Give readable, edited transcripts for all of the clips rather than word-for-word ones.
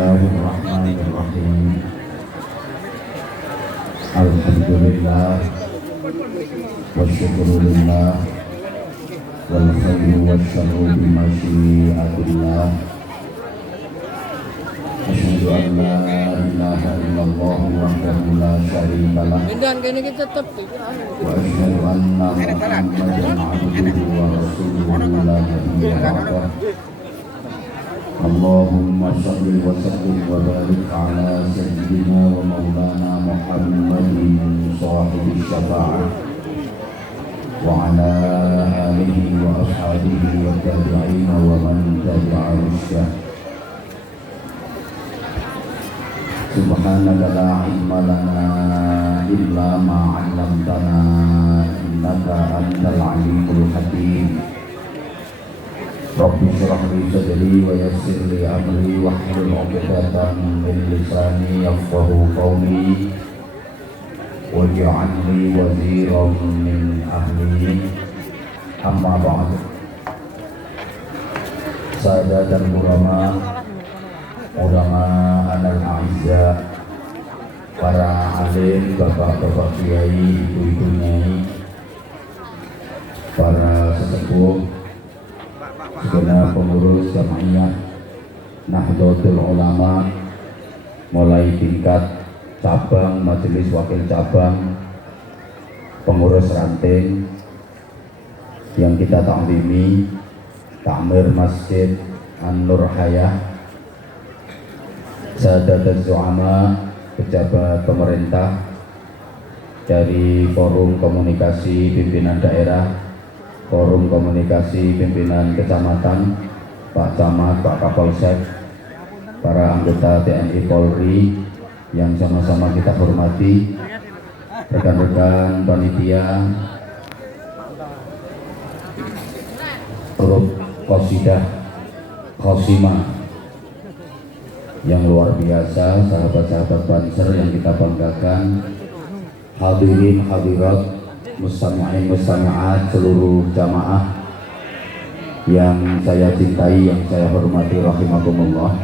Bismillahirrahmanirrahim. Alhamdulillah wa syukurulillah wal khairu wa syarru bimasyiatillah. Asyhadu an la ilaha illallah wahdahu la syarika lah wa asyhadu anna Muhammadan abduhu wa rasuluhu la nabiyya ba'dah. Allahumma shalli wa sallim wa barik ala sayyidina wa maulana Muhammadin sahibi syafa'ah wa ala alihi wa ashabihi wa tabi'ina wa man tabi'a rusydah. Subhanaka la ilma lana illa ma 'allamtana innaka antal alimul hakim. Rabbi shrah li sadri wa yassir li amri wahlul 'uqdatam min lisani yafqahu qawli waj'al li waziran min ahli. Amma ba'd. Sadatul ulama, ulama anal a'izza, para alim, bapak-bapak kiai, ibu-ibu nyai, para sesepuh, segenap pengurus Jamaiyah Nahdlatul Ulama, mulai tingkat cabang, majelis wakil cabang, pengurus ranting yang kita taklimi, takmir Masjid An-Nur Hayah, Sadatuz Zu'ama, pejabat pemerintah dari Forum Komunikasi Pimpinan Daerah, Forum Komunikasi Pimpinan Kecamatan, Pak Camat, Pak Kapolsek, para anggota TNI Polri yang sama-sama kita hormati, rekan-rekan panitia, grup Qasidah Khosimah yang luar biasa, sahabat-sahabat Banser yang kita banggakan, hadirin hadirat, mustami'in mustami'at, seluruh jamaah yang saya cintai, yang saya hormati, rahimakumullah.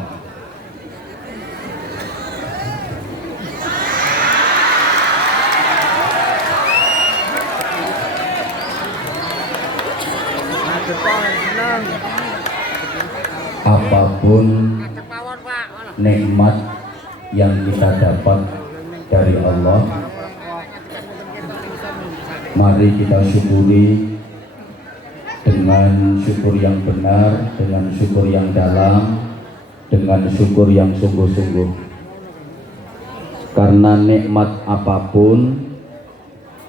Apapun nikmat yang kita dapat dari Allah, mari kita syukuri dengan syukur yang benar, dengan syukur yang dalam, dengan syukur yang sungguh-sungguh. Karena nikmat apapun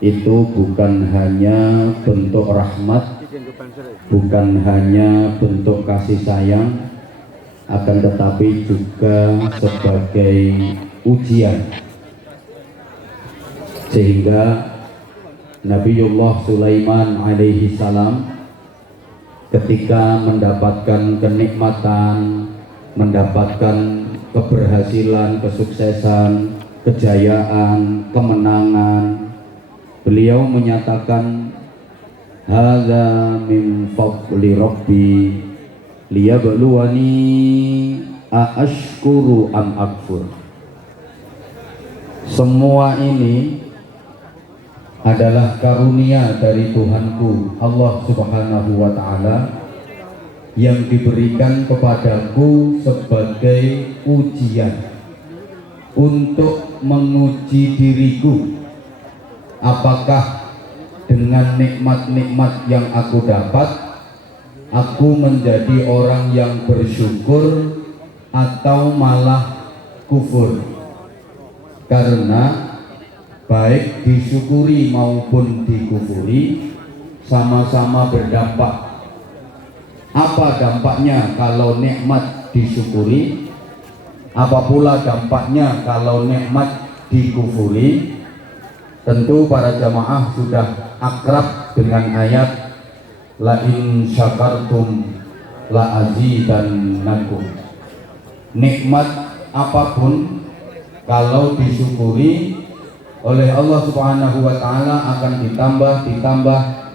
itu bukan hanya bentuk rahmat, bukan hanya bentuk kasih sayang, akan tetapi juga sebagai ujian. Sehingga Nabiullah Sulaiman alaihi salam ketika mendapatkan kenikmatan, mendapatkan keberhasilan, kesuksesan, kejayaan, kemenangan, beliau menyatakan, hadza min fadli rabbi liyabluwani aashkuru am akfur. Semua ini adalah karunia dari Tuhanku Allah Subhanahu wa ta'ala yang diberikan kepadaku sebagai ujian untuk menguji diriku, apakah dengan nikmat-nikmat yang aku dapat aku menjadi orang yang bersyukur atau malah kufur. Karena baik disyukuri maupun dikufuri sama-sama berdampak. Apa dampaknya kalau nikmat disyukuri? Apa pula dampaknya kalau nikmat dikufuri? Tentu para jamaah sudah akrab dengan ayat la in syakartum la azidannakum. Nikmat apapun kalau disyukuri oleh Allah Subhanahu wa ta'ala akan ditambah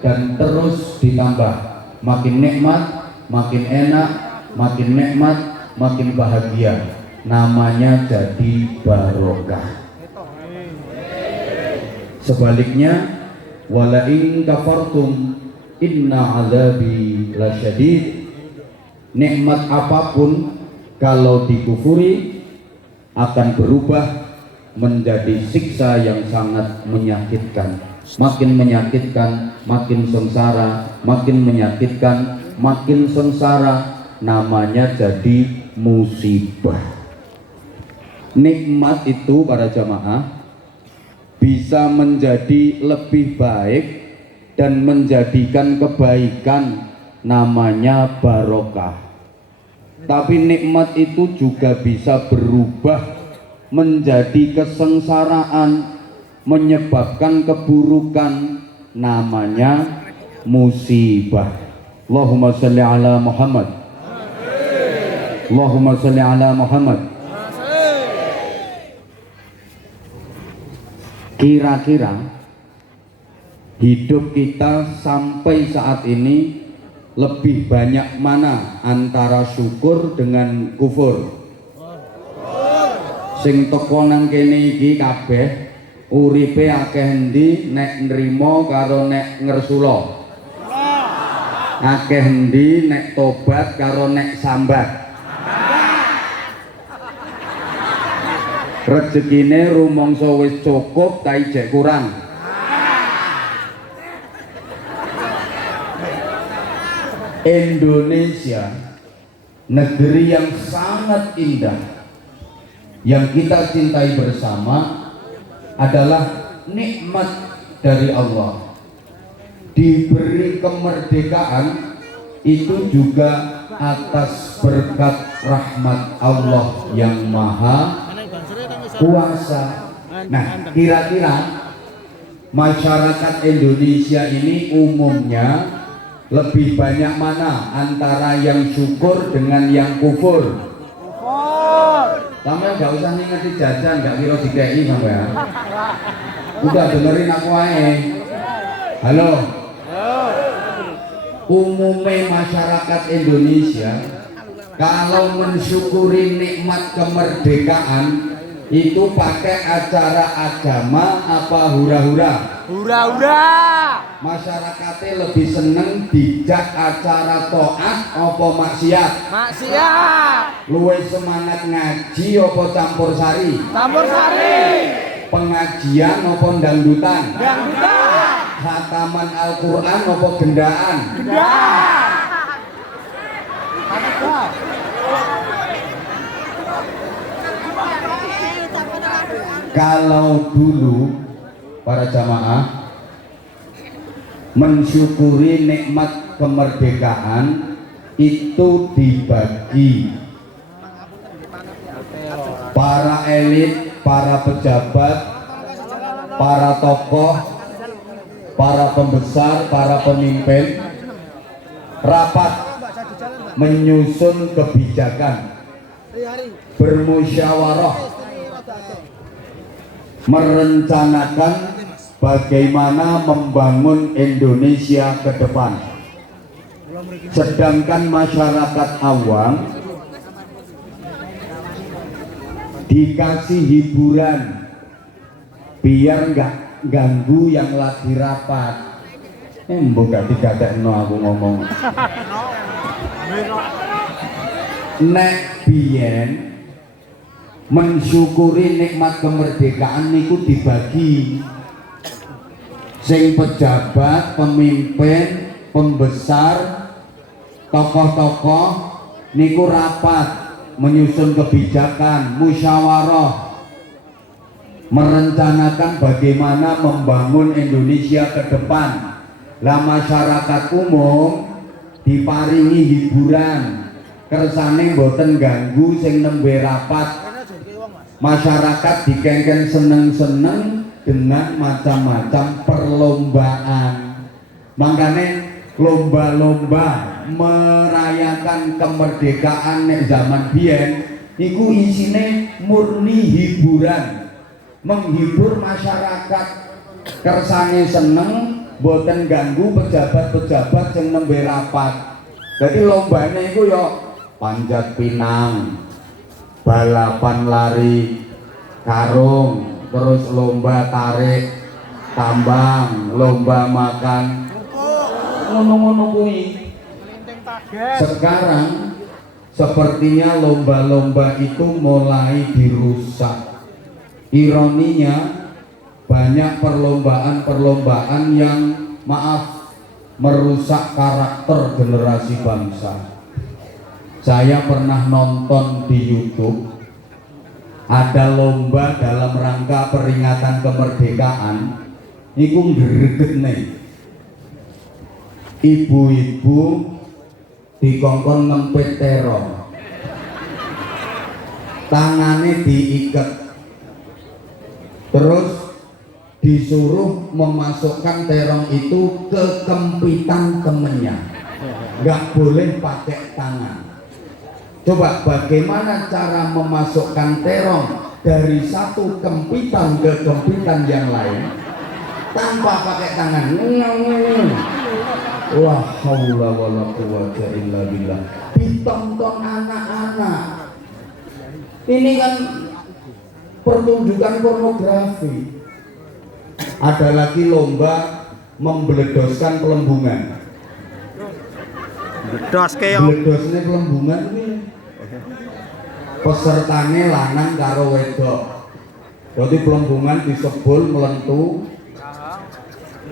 dan terus ditambah. Makin nikmat, makin enak, makin nikmat, makin bahagia. namanya jadi barokah. Sebaliknya, wala in kafartum inna azabi lasyadid. Nikmat apapun kalau dikufuri akan berubah menjadi siksa yang sangat menyakitkan. Makin menyakitkan, makin sengsara, makin menyakitkan, makin sengsara, namanya jadi musibah. Nikmat itu para jamaah bisa menjadi lebih baik dan menjadikan kebaikan, namanya barokah. Tapi nikmat itu juga bisa berubah menjadi kesengsaraan, menyebabkan keburukan, namanya musibah. Allahumma sholli ala Muhammad. Allahumma sholli ala Muhammad. Kira-kira hidup kita sampai saat ini lebih banyak mana antara syukur dengan kufur? Sing teko nang kene iki kabeh uripe akeh endi nek nrimo karo nek ngersula? Akeh endi nek tobat karo nek sambat? Rezekine rumangsa wis cukup ta ijek kurang? Indonesia, negeri yang sangat indah yang kita cintai bersama, adalah nikmat dari Allah. Diberi kemerdekaan itu juga atas berkat rahmat Allah yang maha kuasa. Nah, kira-kira masyarakat Indonesia ini umumnya lebih banyak mana antara yang syukur dengan yang kufur? Sampai nggak usah ngerti jajan, nggak kira dikei sampai ya. Udah dengerin aku aja. Halo. Umumnya masyarakat Indonesia kalau mensyukuri nikmat kemerdekaan itu pakai acara agama apa hura-hura? Hura-hura. Masyarakatnya lebih seneng dijak acara taat apa maksiat? Maksiat. Luwih semangat ngaji apa campur sari? Campur sari. Pengajian apa dangdutan? Dangdutan. Khataman Al-Quran apa gendaan? Gendaan. Kalau dulu para jamaah mensyukuri nikmat kemerdekaan itu dibagi para elit, para pejabat, para tokoh, para pembesar, para pemimpin rapat menyusun kebijakan, bermusyawarah, merencanakan bagaimana membangun Indonesia ke depan. Sedangkan masyarakat awam dikasih hiburan biar nggak ganggu yang lagi rapat. Mbok digatekno aku ngomong. Nek biyen mensyukuri nikmat kemerdekaan niku dibagi. Sing pejabat, pemimpin, pembesar, tokoh-tokoh niku rapat menyusun kebijakan, musyawarah, merencanakan bagaimana membangun Indonesia ke depan. Lah masyarakat umum diparingi hiburan, kersane mboten ganggu sing nembe rapat. Masyarakat dikengken seneng-seneng dengan macam-macam perlombaan. Makanya lomba-lomba merayakan kemerdekaan nek zaman biyen iku isine murni hiburan, menghibur masyarakat, kersane seneng, boten ganggu pejabat-pejabat yang nembe rapat. Jadi lombanya itu yo panjat pinang, balapan lari karung, terus lomba tarik tambang, lomba makan ngono-ngono kuwi. Sekarang sepertinya lomba-lomba itu mulai dirusak. Ironinya banyak perlombaan-perlombaan yang maaf merusak karakter generasi bangsa. Saya pernah nonton di YouTube ada lomba dalam rangka peringatan kemerdekaan. Iku greget nih, ibu-ibu dikongkon ngempet terong, tangannya diikat, terus disuruh memasukkan terong itu ke kempitan temennya, nggak boleh pakai tangan. Coba bagaimana cara memasukkan terong dari satu kempitan ke kempitan yang lain tanpa pakai tangan? Wah, haula wala quwwata illa billah. Ditonton anak-anak. Ini kan pertunjukan pornografi. Ada lagi lomba membeledoskan pelembungan. Beledosnya pelembungan ini pesertane lanang karo wedok. Jadi pelembungan disebul melentu,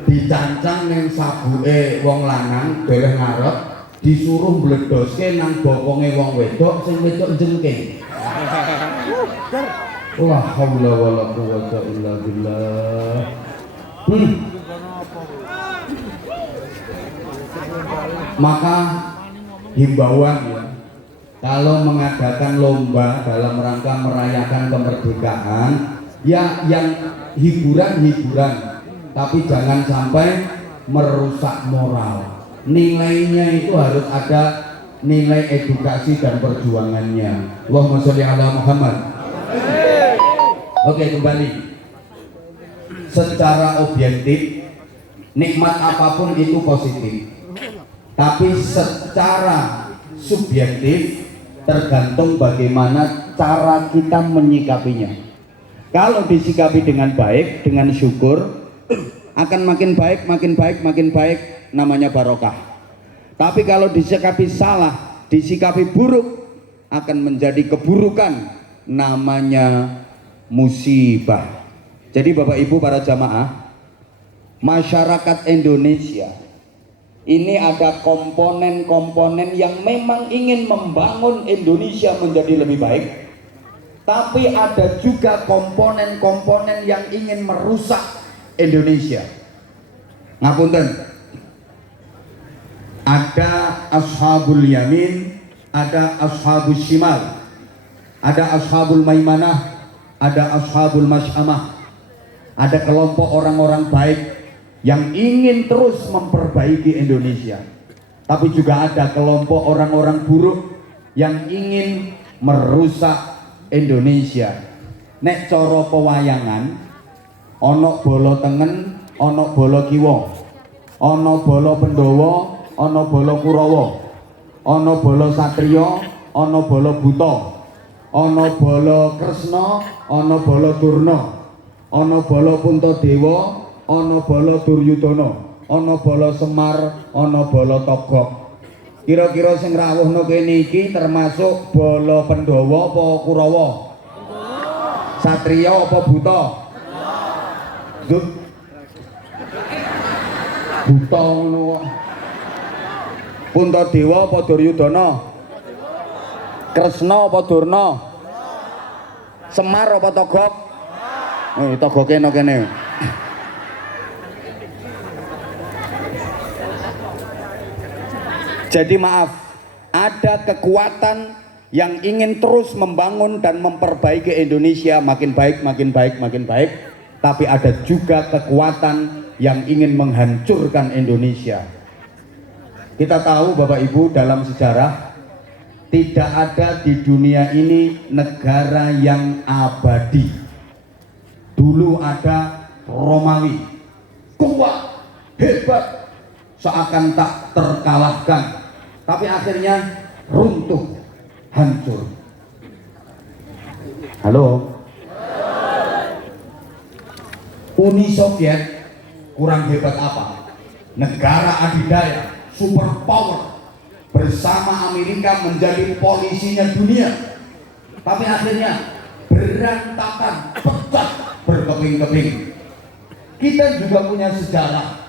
dicancang neng sabuke wong lanang dereh ngarep, disuruh mbledoske nang bokonge wong wedok sing wedok jengking. Wah haula wala quwwata illa billah. Maka himbauan ya, kalau mengadakan lomba dalam rangka merayakan kemerdekaan, ya yang hiburan-hiburan, tapi jangan sampai merusak moral. Nilainya itu harus ada nilai edukasi dan perjuangannya. Allahumma sholli ala Muhammad. Oke, kembali. Secara objektif, nikmat apapun itu positif. Tapi secara subjektif tergantung bagaimana cara kita menyikapinya. Kalau disikapi dengan baik, dengan syukur, akan makin baik, makin baik, makin baik, namanya barokah. Tapi kalau disikapi salah, disikapi buruk, akan menjadi keburukan, namanya musibah. Jadi Bapak Ibu para jamaah, masyarakat Indonesia ini ada komponen-komponen yang memang ingin membangun Indonesia menjadi lebih baik, tapi ada juga komponen-komponen yang ingin merusak Indonesia. Ngapunten, ada ashabul yamin, ada ashabul shimal, ada ashabul maimanah, ada ashabul masyamah. Ada kelompok orang-orang baik yang ingin terus memperbaiki Indonesia, tapi juga ada kelompok orang-orang buruk yang ingin merusak Indonesia. Nek coro pewayangan, ono bolo tengen, ono bolo kiwo, ono bolo pendowo, ono bolo kurowo, ono bolo satrio, ono bolo buto, ono bolo kresno, ono bolo durno, ono bolo puntadewa, ono bolo Duryudana, ono bolo Semar, ono bolo Togog. Kira-kira sing rawuhno kene iki termasuk bolo Pandhawa apa Kurawa? Satriya apa Buta? Buta ngono kok. Puntadewa apa Duryudana? Kresna apa Durna? Semar apa Togog? Togoke no kene. Jadi maaf, ada kekuatan yang ingin terus membangun dan memperbaiki Indonesia makin baik, makin baik, makin baik. Tapi ada juga kekuatan yang ingin menghancurkan Indonesia. Kita tahu Bapak Ibu, dalam sejarah tidak ada di dunia ini negara yang abadi. Dulu ada Romawi, kuat, hebat, seakan tak terkalahkan, tapi akhirnya runtuh, hancur. Halo. Uni Soviet kurang hebat apa? Negara adidaya, superpower, bersama Amerika menjadi polisinya dunia. Tapi akhirnya berantakan, pecah, berkeping-keping. Kita juga punya sejarah.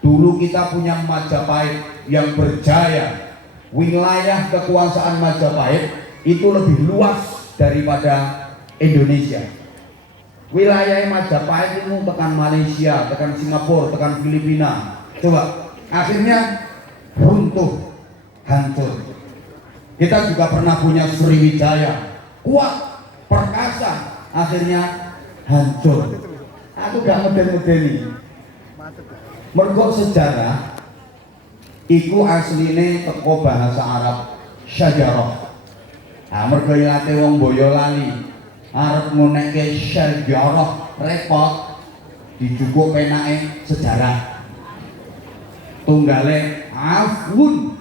Dulu kita punya Majapahit yang berjaya. Wilayah kekuasaan Majapahit itu lebih luas daripada Indonesia. Wilayah Majapahit itu tekan Malaysia, tekan Singapura, tekan Filipina. Coba, akhirnya runtuh, hancur. Kita juga pernah punya Sriwijaya, kuat, perkasa, akhirnya hancur. Aku gak ngeden-ngedeni. Mergo sejarah iku asline teko bahasa Arab syajarah. Nah, mergo ilate wong Boyolali arep ngunekke syajarah repot, dijukuk penake sejarah. Tunggale afun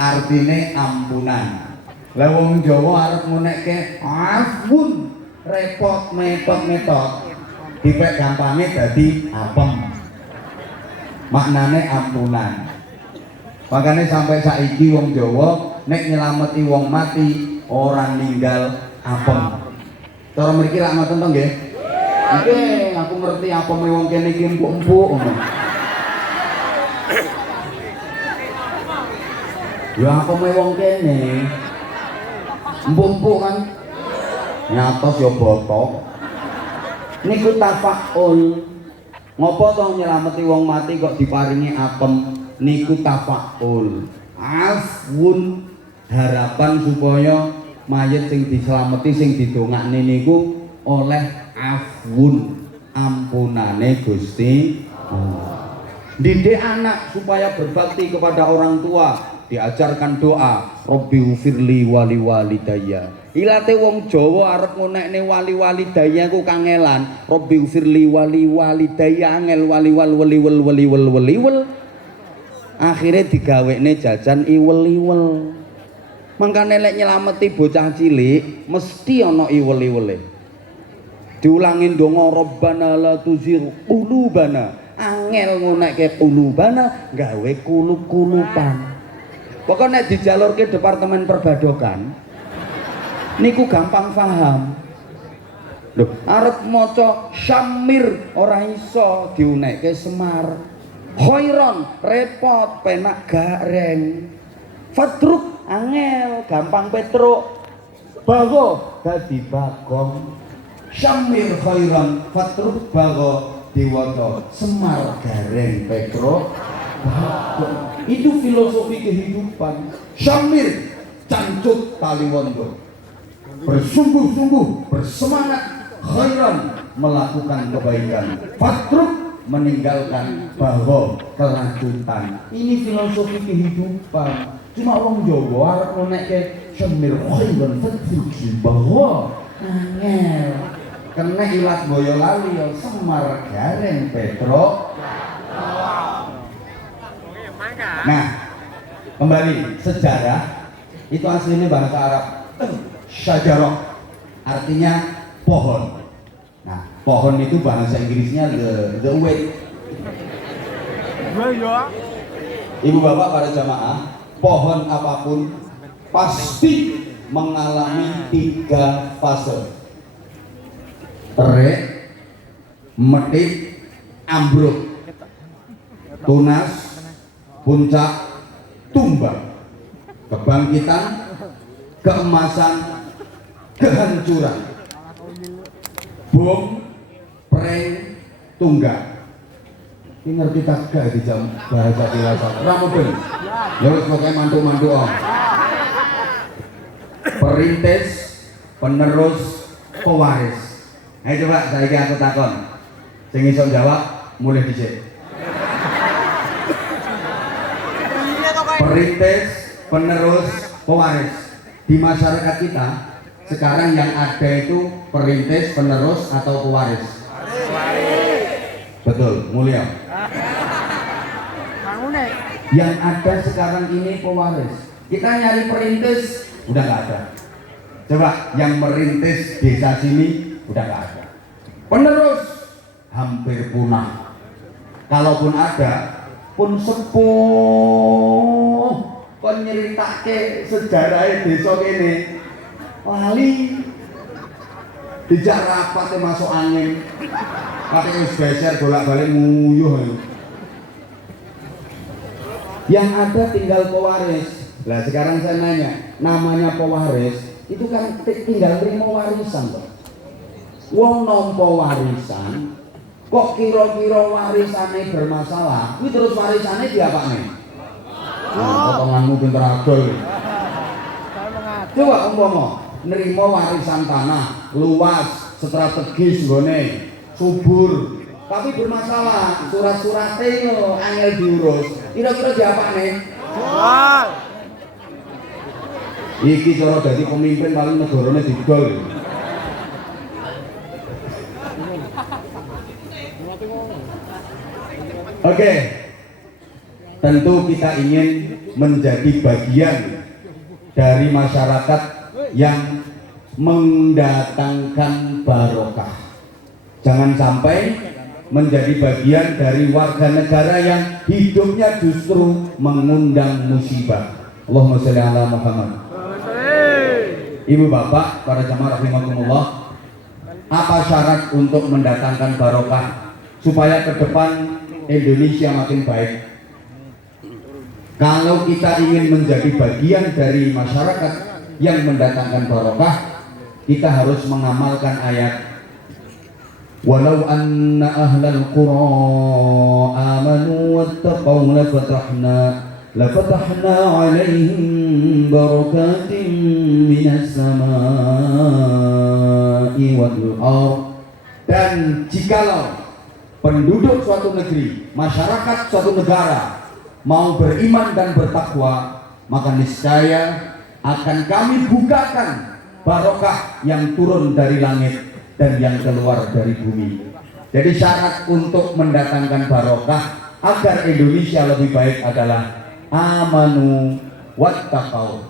artine ampunan. Lah wong Jawa arep ngunekke afun repot metot-metot, dipek gampange dadi apem. Maknane ampunan. Makanya sampai saiki wong Jawa nek nyelameti wong mati orang ninggal apem. Cara mriki lak ngoten to nggih? Nggih, aku ngerti apeme wong kene iki empuk-empuk ngono. Ya apeme wong kene empuk-empuk kan. Nyatos ya botok. Niku tafaul. Ngopo to nyelameti wong mati kok diparingi apem? Niku tafaul. Afun, harapan supaya mayit sing dislameti sing didongakne niku oleh afun, ampunane Gusti Allah. Didik anak supaya berbakti kepada orang tua, diajarkan doa, Robbi ufirli wali walidayya. Ilate wong Jawa arep ngunekne wali walidayya ku kangelan, Robbi ufirli wali walidayya angel waliwal. Akhirnya digawekne jajan iwel-iwel. Mangkane lek nyelameti bocah cilik mesti ana iwel-iwele. Diulangin donga Rabbana la tuzigh qulubana. Angel ngunekke qulubana gawe kulub-kulupan. Pokoknya nek dijalurke Departemen Perbadokan niku gampang paham. Lho, arep maca Syamir ora iso diunekke Semar. Khairon repot penak gareng. Fadruk angel gampang petruk. Bago dadi bagong. Syamir khairon fadruk bago diwaca Semar gareng petruk bagong. Itu filosofi kehidupan. Syamir cancut taliwondo. Bersungguh-sungguh bersemangat khairan melakukan kebaikan. Fadruk meninggalkan bahwa kelanjutan. Ini filosofi kehidupan. Cuma orang Jawa arep ngonekke semir khairan fadruk bahwa angel kena ilat Boyolali ya Semar gareng petruk. Nah, kembali sejarah itu aslinya bahasa Arab syajarah, artinya pohon. Nah, pohon itu bahasa Inggrisnya the weed. Ibu bapak para jamaah, pohon apapun pasti mengalami 3 fase: terek, metik, ambruk, tunas, puncak, tumbang, kebangkitan, keemasan, kehancuran, bom, prank, tunggal. Ini ngerti tak gak di jam bahasa dirasakan ramudeng ya wis pokoke mantu-mantu om. Perintis, penerus, pewaris. Ayo coba saiki aku takon sing iso jawab mulai dhisik. Perintis, penerus, pewaris. Di masyarakat kita sekarang yang ada itu perintis, penerus atau pewaris? Betul, mulia. Yang ada sekarang ini pewaris. Kita nyari perintis udah nggak ada. Coba yang merintis desa sini udah nggak ada. Penerus hampir punah. Kalaupun ada, pun sepuh kon nyeritake sejarah desa ini lali dijak rapat masuk angin pakai wis beser bolak-balik nguyuh. Yang ada tinggal pewaris. Nah sekarang saya nanya, namanya pewaris itu kan tinggal terima warisan kok. Wong nampa warisan kok kira-kira warisannya bermasalah, itu terus warisannya diapakne? Potonganmu pinter adol. Coba umpama nerima warisan tanah luas, strategis nggone, subur, tapi bermasalah, surat-suratnya angel diurus. Kira-kira diapakne? Jual. Iki cara dadi pemimpin paling negarane didol. Oke, tentu kita ingin menjadi bagian dari masyarakat yang mendatangkan barokah. Jangan sampai menjadi bagian dari warga negara yang hidupnya justru mengundang musibah. Allahumma sholli ala Muhammad. Ibu bapak, para jamaah rahimakumullah, apa syarat untuk mendatangkan barokah supaya ke depan Indonesia makin baik? Kalau kita ingin menjadi bagian dari masyarakat yang mendatangkan barokah, kita harus mengamalkan ayat walau anna ahlal qura amanu wattaqaw lafatahna alaihim barakatin minas samai wal ardh. Dan jikalau penduduk suatu negeri, masyarakat suatu negara mau beriman dan bertakwa, maka niscaya akan kami bukakan barokah yang turun dari langit dan yang keluar dari bumi. Jadi syarat untuk mendatangkan barokah agar Indonesia lebih baik adalah amanu wattaqau,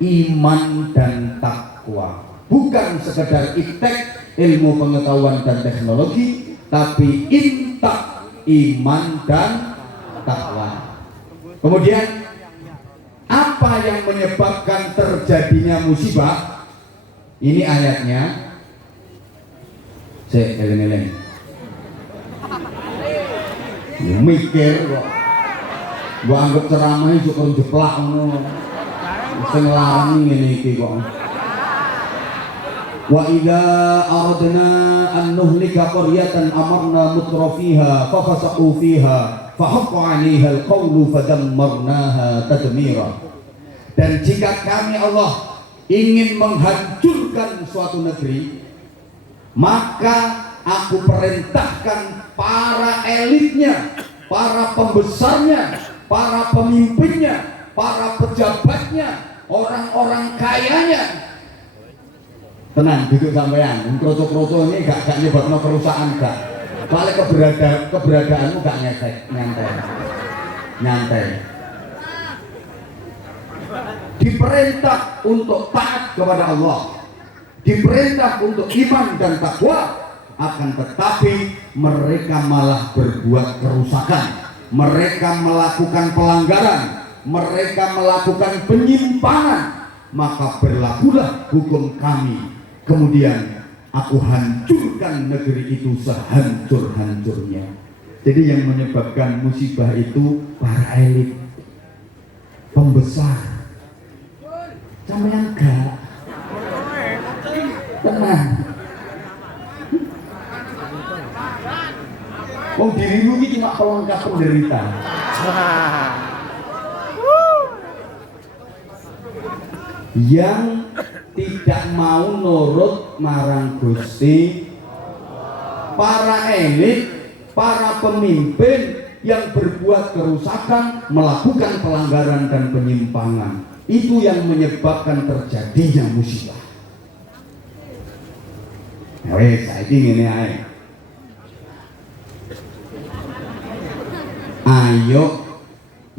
iman dan takwa. Bukan sekedar iptek, ilmu pengetahuan dan teknologi, tapi intak, iman dan takwa. Kemudian apa yang menyebabkan terjadinya musibah? Ini ayatnya. Cek eleng-eleng. Mikir kok. Gua anggap ceramah cukup jeplak ngono. Sing larang ngene iki kok. Wa idza aradna an nuhlika qaryatan amarna mutrafiha fa fasaqu fiha fa haqqa 'alaiha al-qawlu fadammarnaha tadmira. Dan jika kami Allah ingin menghancurkan suatu negeri, maka aku perintahkan para elitnya, para pembesarnya, para pemimpinnya, para pejabatnya, orang-orang kayanya. Tenang, duduk sampean. Kroco-kroco ini gak nyebabno kerusakan gak. Paling keberadaanmu gak nyantai. Diperintah untuk taat kepada Allah, diperintah untuk iman dan takwa, akan tetapi mereka malah berbuat kerusakan, mereka melakukan pelanggaran, mereka melakukan penyimpangan, maka berlakulah hukum kami. Kemudian aku hancurkan negeri itu sehancur-hancurnya. Jadi yang menyebabkan musibah itu para elit, pembesar. Sampeyan gak tenang. Wong dirimu ini cuma pelengkap penderita. Yang tidak mau nurut marang Gusti, para elit, para pemimpin yang berbuat kerusakan, melakukan pelanggaran dan penyimpangan, itu yang menyebabkan terjadinya musibah. Nah, wes saiki ngene ae. Ayo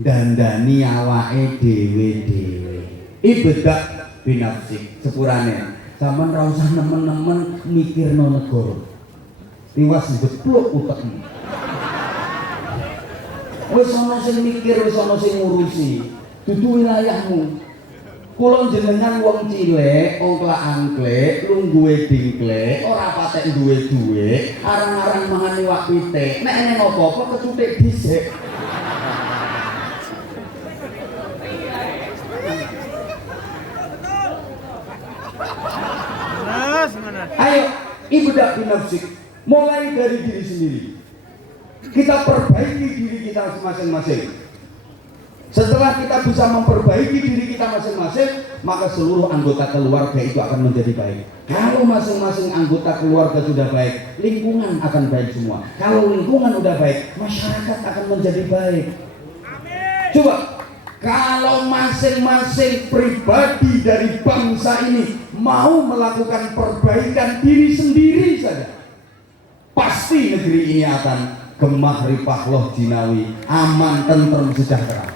dandani awake dhewe-dhewe. Ibadah binafsik sepurane. Sampeyan ra usah nemen-nemen mikirno negara. Tiwas jeblok utekmu. Wis ana sing mikir, wis ana sing ngurusi. Dudu wilayahmu. Kula jenengan wong cilik, ongklak-angklek, lungguhe dingklek, ora patek duwe duwe, arang-arang mangan iwak pitik. Nek ning apa-apa kecutik dhisik. Ayo, ibadah binafsik, mulai dari diri sendiri. Kita perbaiki diri kita masing-masing. Setelah kita bisa memperbaiki diri kita masing-masing, maka seluruh anggota keluarga itu akan menjadi baik. Kalau masing-masing anggota keluarga sudah baik, lingkungan akan baik semua. Kalau lingkungan udah baik, masyarakat akan menjadi baik. Coba, kalau masing-masing pribadi dari bangsa ini mau melakukan perbaikan diri sendiri saja, pasti negeri ini akan gemah ripah loh jinawi, aman, tentrem, sejahtera.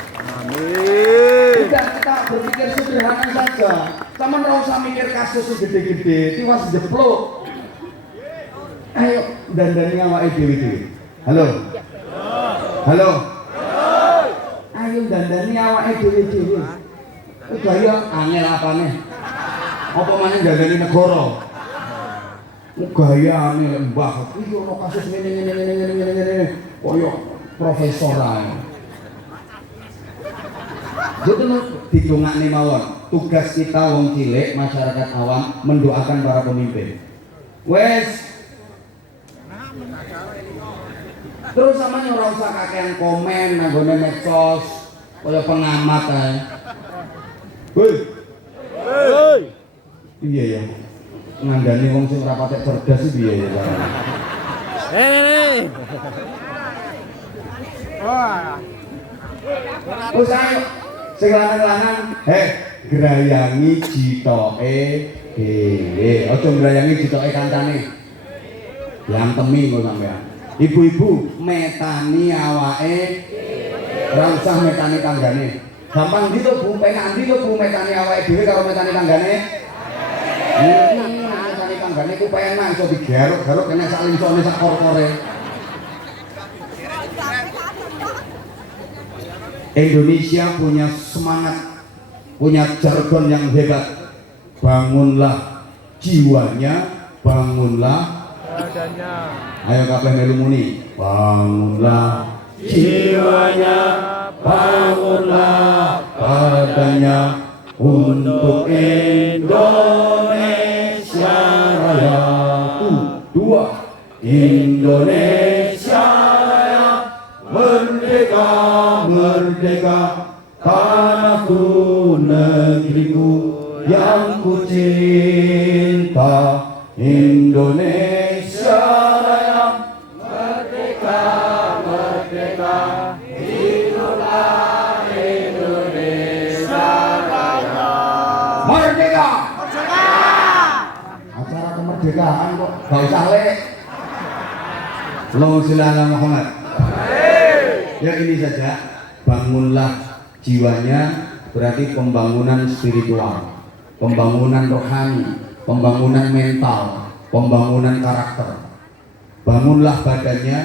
Udah, kita berpikir sederhana saja. Sama nggak usah mikir kasus gede-gede, tiwas jeblok. Ayo dandani awake dhewe. Halo. Halo. Ayo dandani awake dhewe. Udah ya angel apane? Apa maneh dandani negara? Gayane mbah. Iki ono kasus ngene. Koyo profesor ae. Jadi didongakne mawon. Tugas kita wong cilik, masyarakat awam mendoakan para pemimpin. Wes. Terus sampeyan ora usah kakean komen nanggone medsos kaya pengamat ae. Hoi. Hoi. Iya ya. Ngandani wong sing ora patek cerdas iki piye ya. Wah. Wes ayo sing lanang-lanang, grayangi jitoke dhewe. Aja grayangi jitoke kancane. Yantemi kok sampean. Ibu-ibu metani awake, ora usah metani tanggane. Gampang ndi to Bu, penak ndi to Bu metani awake dhewe karo metani tanggane? Metani tanggane ku penak iso digaruk-garuk kena sak linsone sak korkore. Indonesia punya semangat, punya jargon yang hebat. Bangunlah jiwanya, bangunlah badannya. Ayo kabeh melu muni. Bangunlah jiwanya, bangunlah badannya untuk Indonesia Raya. Dua, Indonesia Raya merdeka, merdeka, tanahku, negeriku yang ku cinta. Indonesia Raya merdeka, merdeka, hiduplah Indonesia Raya. Merdeka, merdeka. Acara kemerdekaan kok gak usah lek. Allahumma sholli ala Muhammad. Ya ini saja, bangunlah jiwanya, berarti pembangunan spiritual, pembangunan rohani, pembangunan mental, pembangunan karakter. Bangunlah badannya,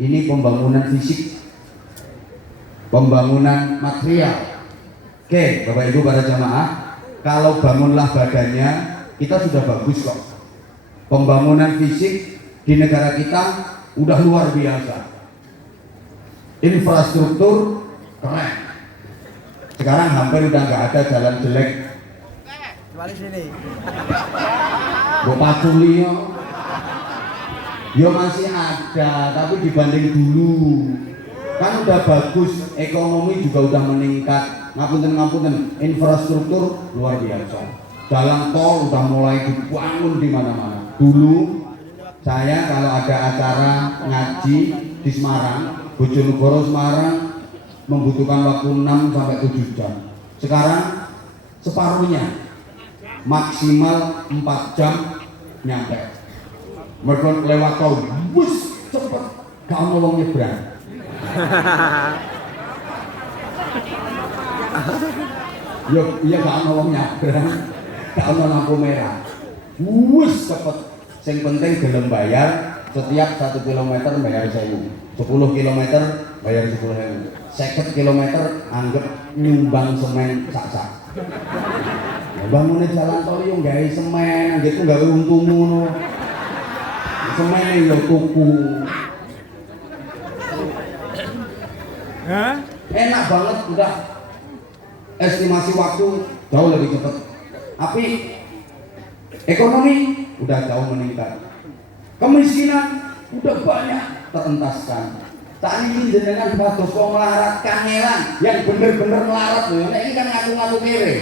ini pembangunan fisik, pembangunan material. Oke, Bapak Ibu para jamaah, kalau bangunlah badannya, kita sudah bagus kok. Pembangunan fisik di negara kita udah luar biasa. Infrastruktur keren. Sekarang hampir udah nggak ada jalan jelek. Balik sini. Paculi yo masih ada, tapi dibanding dulu kan udah bagus, ekonomi juga udah meningkat. Ngapunten, infrastruktur luar biasa. Jalan tol udah mulai dibangun di mana-mana. Dulu saya kalau ada acara ngaji di Semarang, Bojonegoro Semarang membutuhkan waktu 6 sampai 7 jam. Sekarang separuhnya, maksimal 4 jam nyampe. Mereka lewat tol, bus cepet, gak ono wong nyebrang. Yo, iya gak ono wong nyebrang. gak ono lampu merah. Wis cepet. Sing penting gelem bayar setiap 1 kilometer bayar 1.000. 10 kilometer bayar 10.000. 50 kilometer anggap nyumbang semen sak-sak. Bangunnya jalan tol yang gawe semen, gitu gawe untumu no. Semennya ya tuku. Enak banget, udah estimasi waktu jauh lebih cepat. Tapi ekonomi udah jauh meningkat. Kemiskinan udah banyak terentaskan. Saat ini jenengan bagus kok melarat kangelan yang bener-bener melarat loh. Ini kan ngaku-ngaku kere.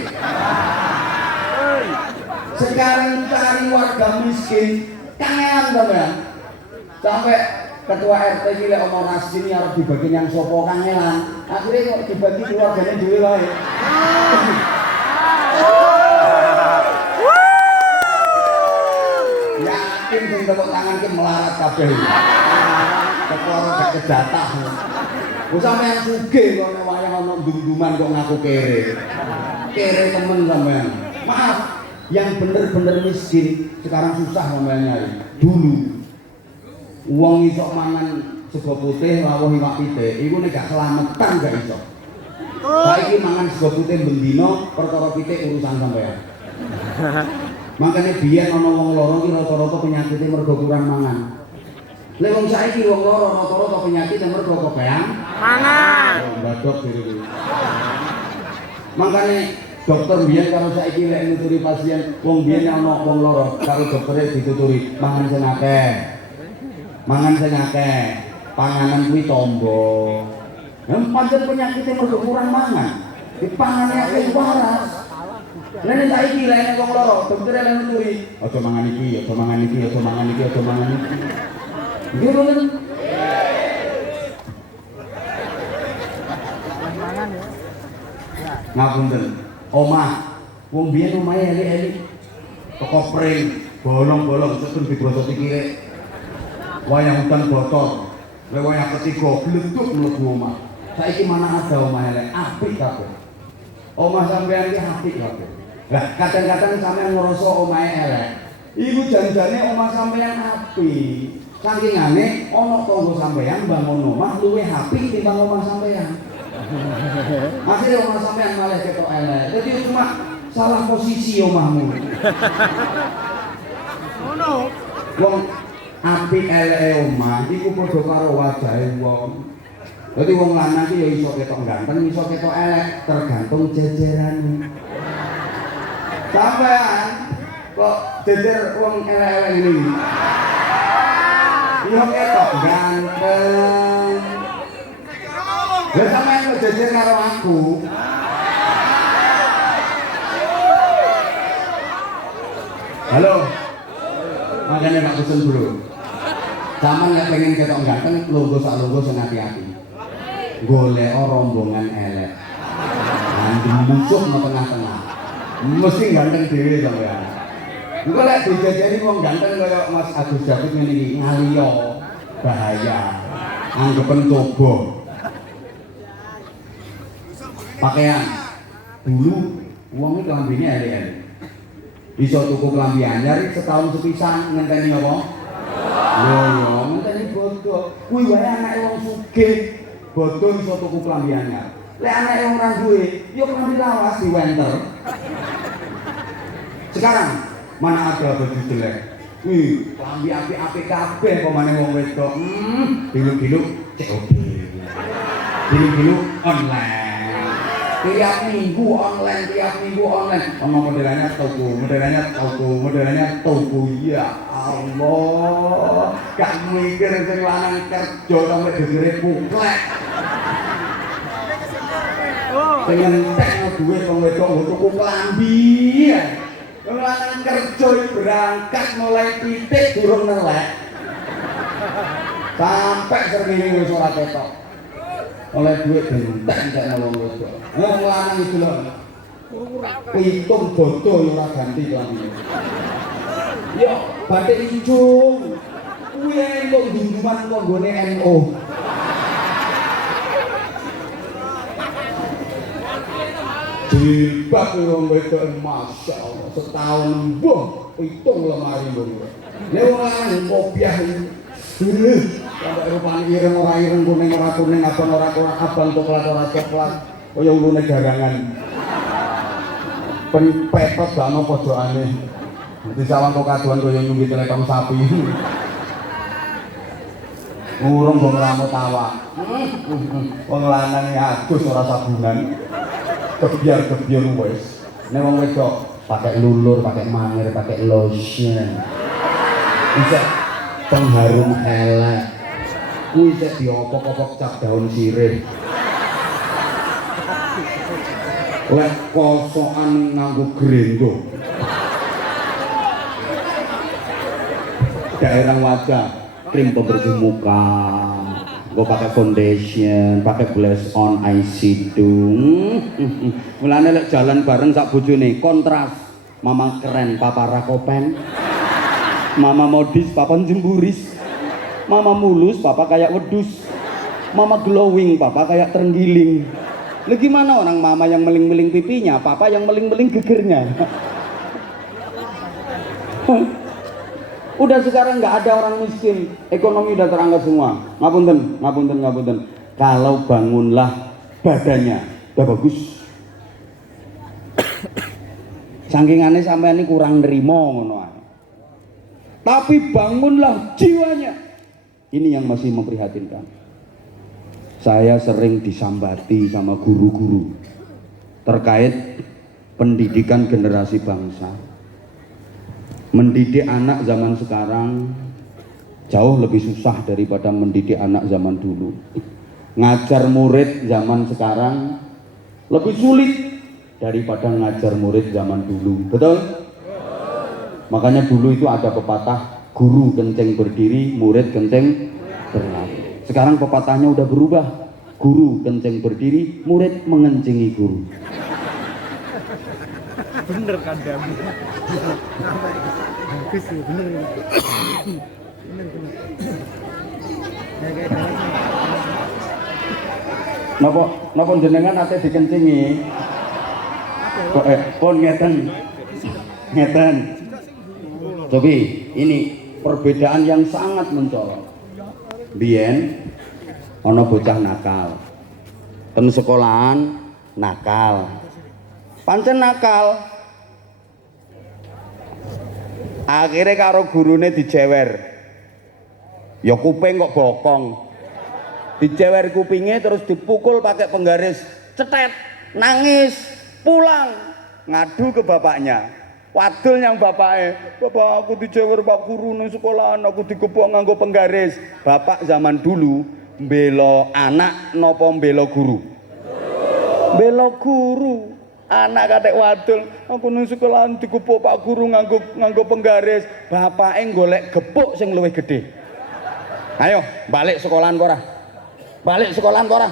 Sekarang cari warga miskin kangelan teman. Sampai ketua RT gila omong nasi ini harus dibagi yang sopo kangelan. Akhirnya kok dibagi keluarganya dulu lah ya. Yakin sing tepuk tangan ki melarat kabeh. Keporo kejatah. Wis sampean sugih kok nek wayah ana ndum-nduman kok ngaku kere. Kere temen sampean. Maaf, yang bener-bener miskin sekarang susah sampean nyari. Dulu wong iso mangan sego putih lawuh iwak pitik, iku nek gak selametan gak iso. Saiki mangan sego putih bendina perkara pitik urusan sampean. Makanya biyen ana wong loro ki rata-rata penyakite mergo kurang mangan. Lek wong saiki wong loro rata-rata penyakite mergo kepeang mangan. Mbadok diri. Makanya dokter biyen karo saiki lek nuturi pasien wong biyen ana wong loro karo doktere dituturi mangan sing akeh. Mangan sing akeh. Panganan kuwi tombo. Pancen penyakite mergo kurang mangan. Dipangane akeh waras. Lene saiki lene wong loro, dokter lene nuturi, aja mangan iki, aja mangan iki, aja mangan iki, aja mangan iki. Nggih lho. Ngapunten. Omah, wong biyen omahe elik-elik. Teko pring, bolong-bolong terus digrosoti kire. Wayah udan bocor. Wayah ketiga bleduk mlebu omah. Saiki mana ada omah elek, apik kabeh. Omah sampean iki apik kabeh. Lah kadang-kadang sampean ngrasa omahe elek. Iku janjane omah sampean apik. Sakingane ana tangga sampean bangun omah luwih apik timbang omah sampean. Akhirnya omah sampean malah ketok elek. Jadi cuma salah posisi omahmu. Ngono. Wong apik eleke omah iku padha karo wajahe wong. Dadi wong lanang iki ya iso ketok ganteng, iso ketok elek, tergantung jejerane. Sampean kok jejer wong elek-elek ini. Iya ketok ganteng. Lah sampean kok jejer karo aku. Halo. Makanya tak pesen dulu. Sampean nek pengen ketok ganteng, lungguh sak lungguh sing hati-hati. Golek rombongan elek. Nanti musuh nang tengah-tengah. Mesti ganteng dhewe sampean. Engko lek dijajari wong ganteng kaya Mas Agus David ngene iki ngaliyo bahaya. Anggepen coba. Pakaian dulu wong iki klambine elek-elek. Bisa tuku klambi anyar setahun sepisan ngenteni apa? Lho, ngenteni bodoh. Kuwi wae anake wong sugih. Bodoh iso tuku klambi anyar. Lek anake wong ora duwe, yo klambi lawas diwenter. Sekarang mana ada baju jelek? Wih, klambi apik-apik kabeh kok maneh wong wedok. Gilu-gilu COD. Gilu-gilu online. Tiap minggu online. Ono modelannya tuku. Ya Allah. Gak mikir sing lanang kerja sampe gegere puklek. Pengen tekno duit wong wedok tuku klambi. Wong lanang kerja berangkat mulai titik durung nelek. Sampai srengenge wis ora ketok. Oleh duit bentek wong wedok. Wong lanang iki lho. Pitung bodo yo ora ganti klambi. Yo batik injung. Kuwi kok ndunduman kok nggone NO. jilbab wong wedok Masya Allah setahun mbuh pitung lemari lho. Nek wong lanang kopiah sampai rupane ireng ora ireng kuning ora kuning abang ora abang coklat ora coklat kaya ulune garangan. Pepet gak ono pojokane. Dadi sawang kok kaduan kaya nyunggi telepon sapi. Urung kok ngramut awak. Wong lanang adus ora sabungan. Kebiar-kebiar wis. Nek wong wedok pakai lulur, pakai mangir, pakai lotion. Bisa pengharum elek. Kuwi cek diopok-opok cap daun sirih. Lek kosokan nganggo grendo. Daerah wajah, krim pembersih muka, gue pakai foundation, pakai blush on eyeshadow. Mulane lek jalan bareng sak bojone kontras. Mama keren, papa rakopen. Mama modis, papa jemburis. Mama mulus, papa kayak wedus. Mama glowing, papa kayak terenggiling. Lah gimana orang mama yang meling-meling pipinya, papa yang meling-meling gegernya. Udah sekarang nggak ada orang miskin, ekonomi udah terangkat semua. Ngapunten. Kalau bangunlah badannya, udah bagus. Sangkingannya sampai ini kurang nerimo ngono. Tapi bangunlah jiwanya. Ini yang masih memprihatinkan. Saya sering disambati sama guru-guru terkait pendidikan generasi bangsa. Mendidik anak zaman sekarang jauh lebih susah daripada mendidik anak zaman dulu. Ngajar murid zaman sekarang lebih sulit daripada ngajar murid zaman dulu. Betul? Makanya dulu itu ada pepatah, guru kenceng berdiri, murid kenceng berlari. Sekarang pepatahnya udah berubah, guru kenceng berdiri, murid mengencengi guru. Bener kan Dami? Bagus ya, bener. Napa jenengan ate dikencingi? Pon ngeten. Tapi ini perbedaan yang sangat mencolok. Biyen ana bocah nakal. Ten sekolahan nakal. Pancen nakal. Akhirnya karo gurune dijewer. Ya kuping kok bokong. Dijewer kupingnya terus dipukul pakai penggaris. Cetet, nangis, pulang, ngadu ke bapaknya. Wadul yang bapaknya, bapak aku dijewer pak guru ning sekolahan, aku digepok nganggo penggaris. Bapak zaman dulu mbelo anak nopo mbelo guru? Mbelo guru. Anak katek wadul, aku ning sekolahan digepok pak guru nganggo penggaris. Bapaknya golek gepuk sing luwih gede. Ayo balik sekolahan ora? Balik sekolahan ora?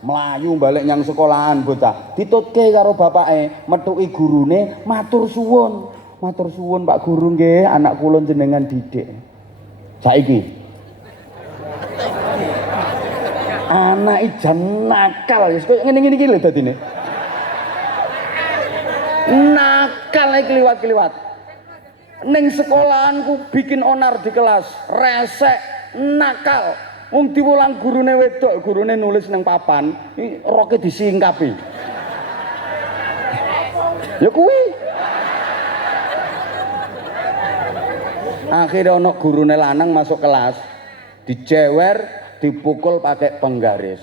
Melayu balik nyang sekolahan bocah. Ditutke karo bapake, metuki gurune matur suwun. Matur suwun Pak Guru nggih, anak kula jenengan didik. Saiki anake jan nakal, wis koyo ngene-ngene iki lho dadine. Nakal iki kliwat-kliwat. Ning sekolahanku bikin onar di kelas, resek, nakal. Wong diwulang gurune wedok, gurune nulis nang papan, roke disingkapi. Ya kuwi. Akhirnya ana gurune lanang masuk kelas, dijewer, dipukul pakai penggaris.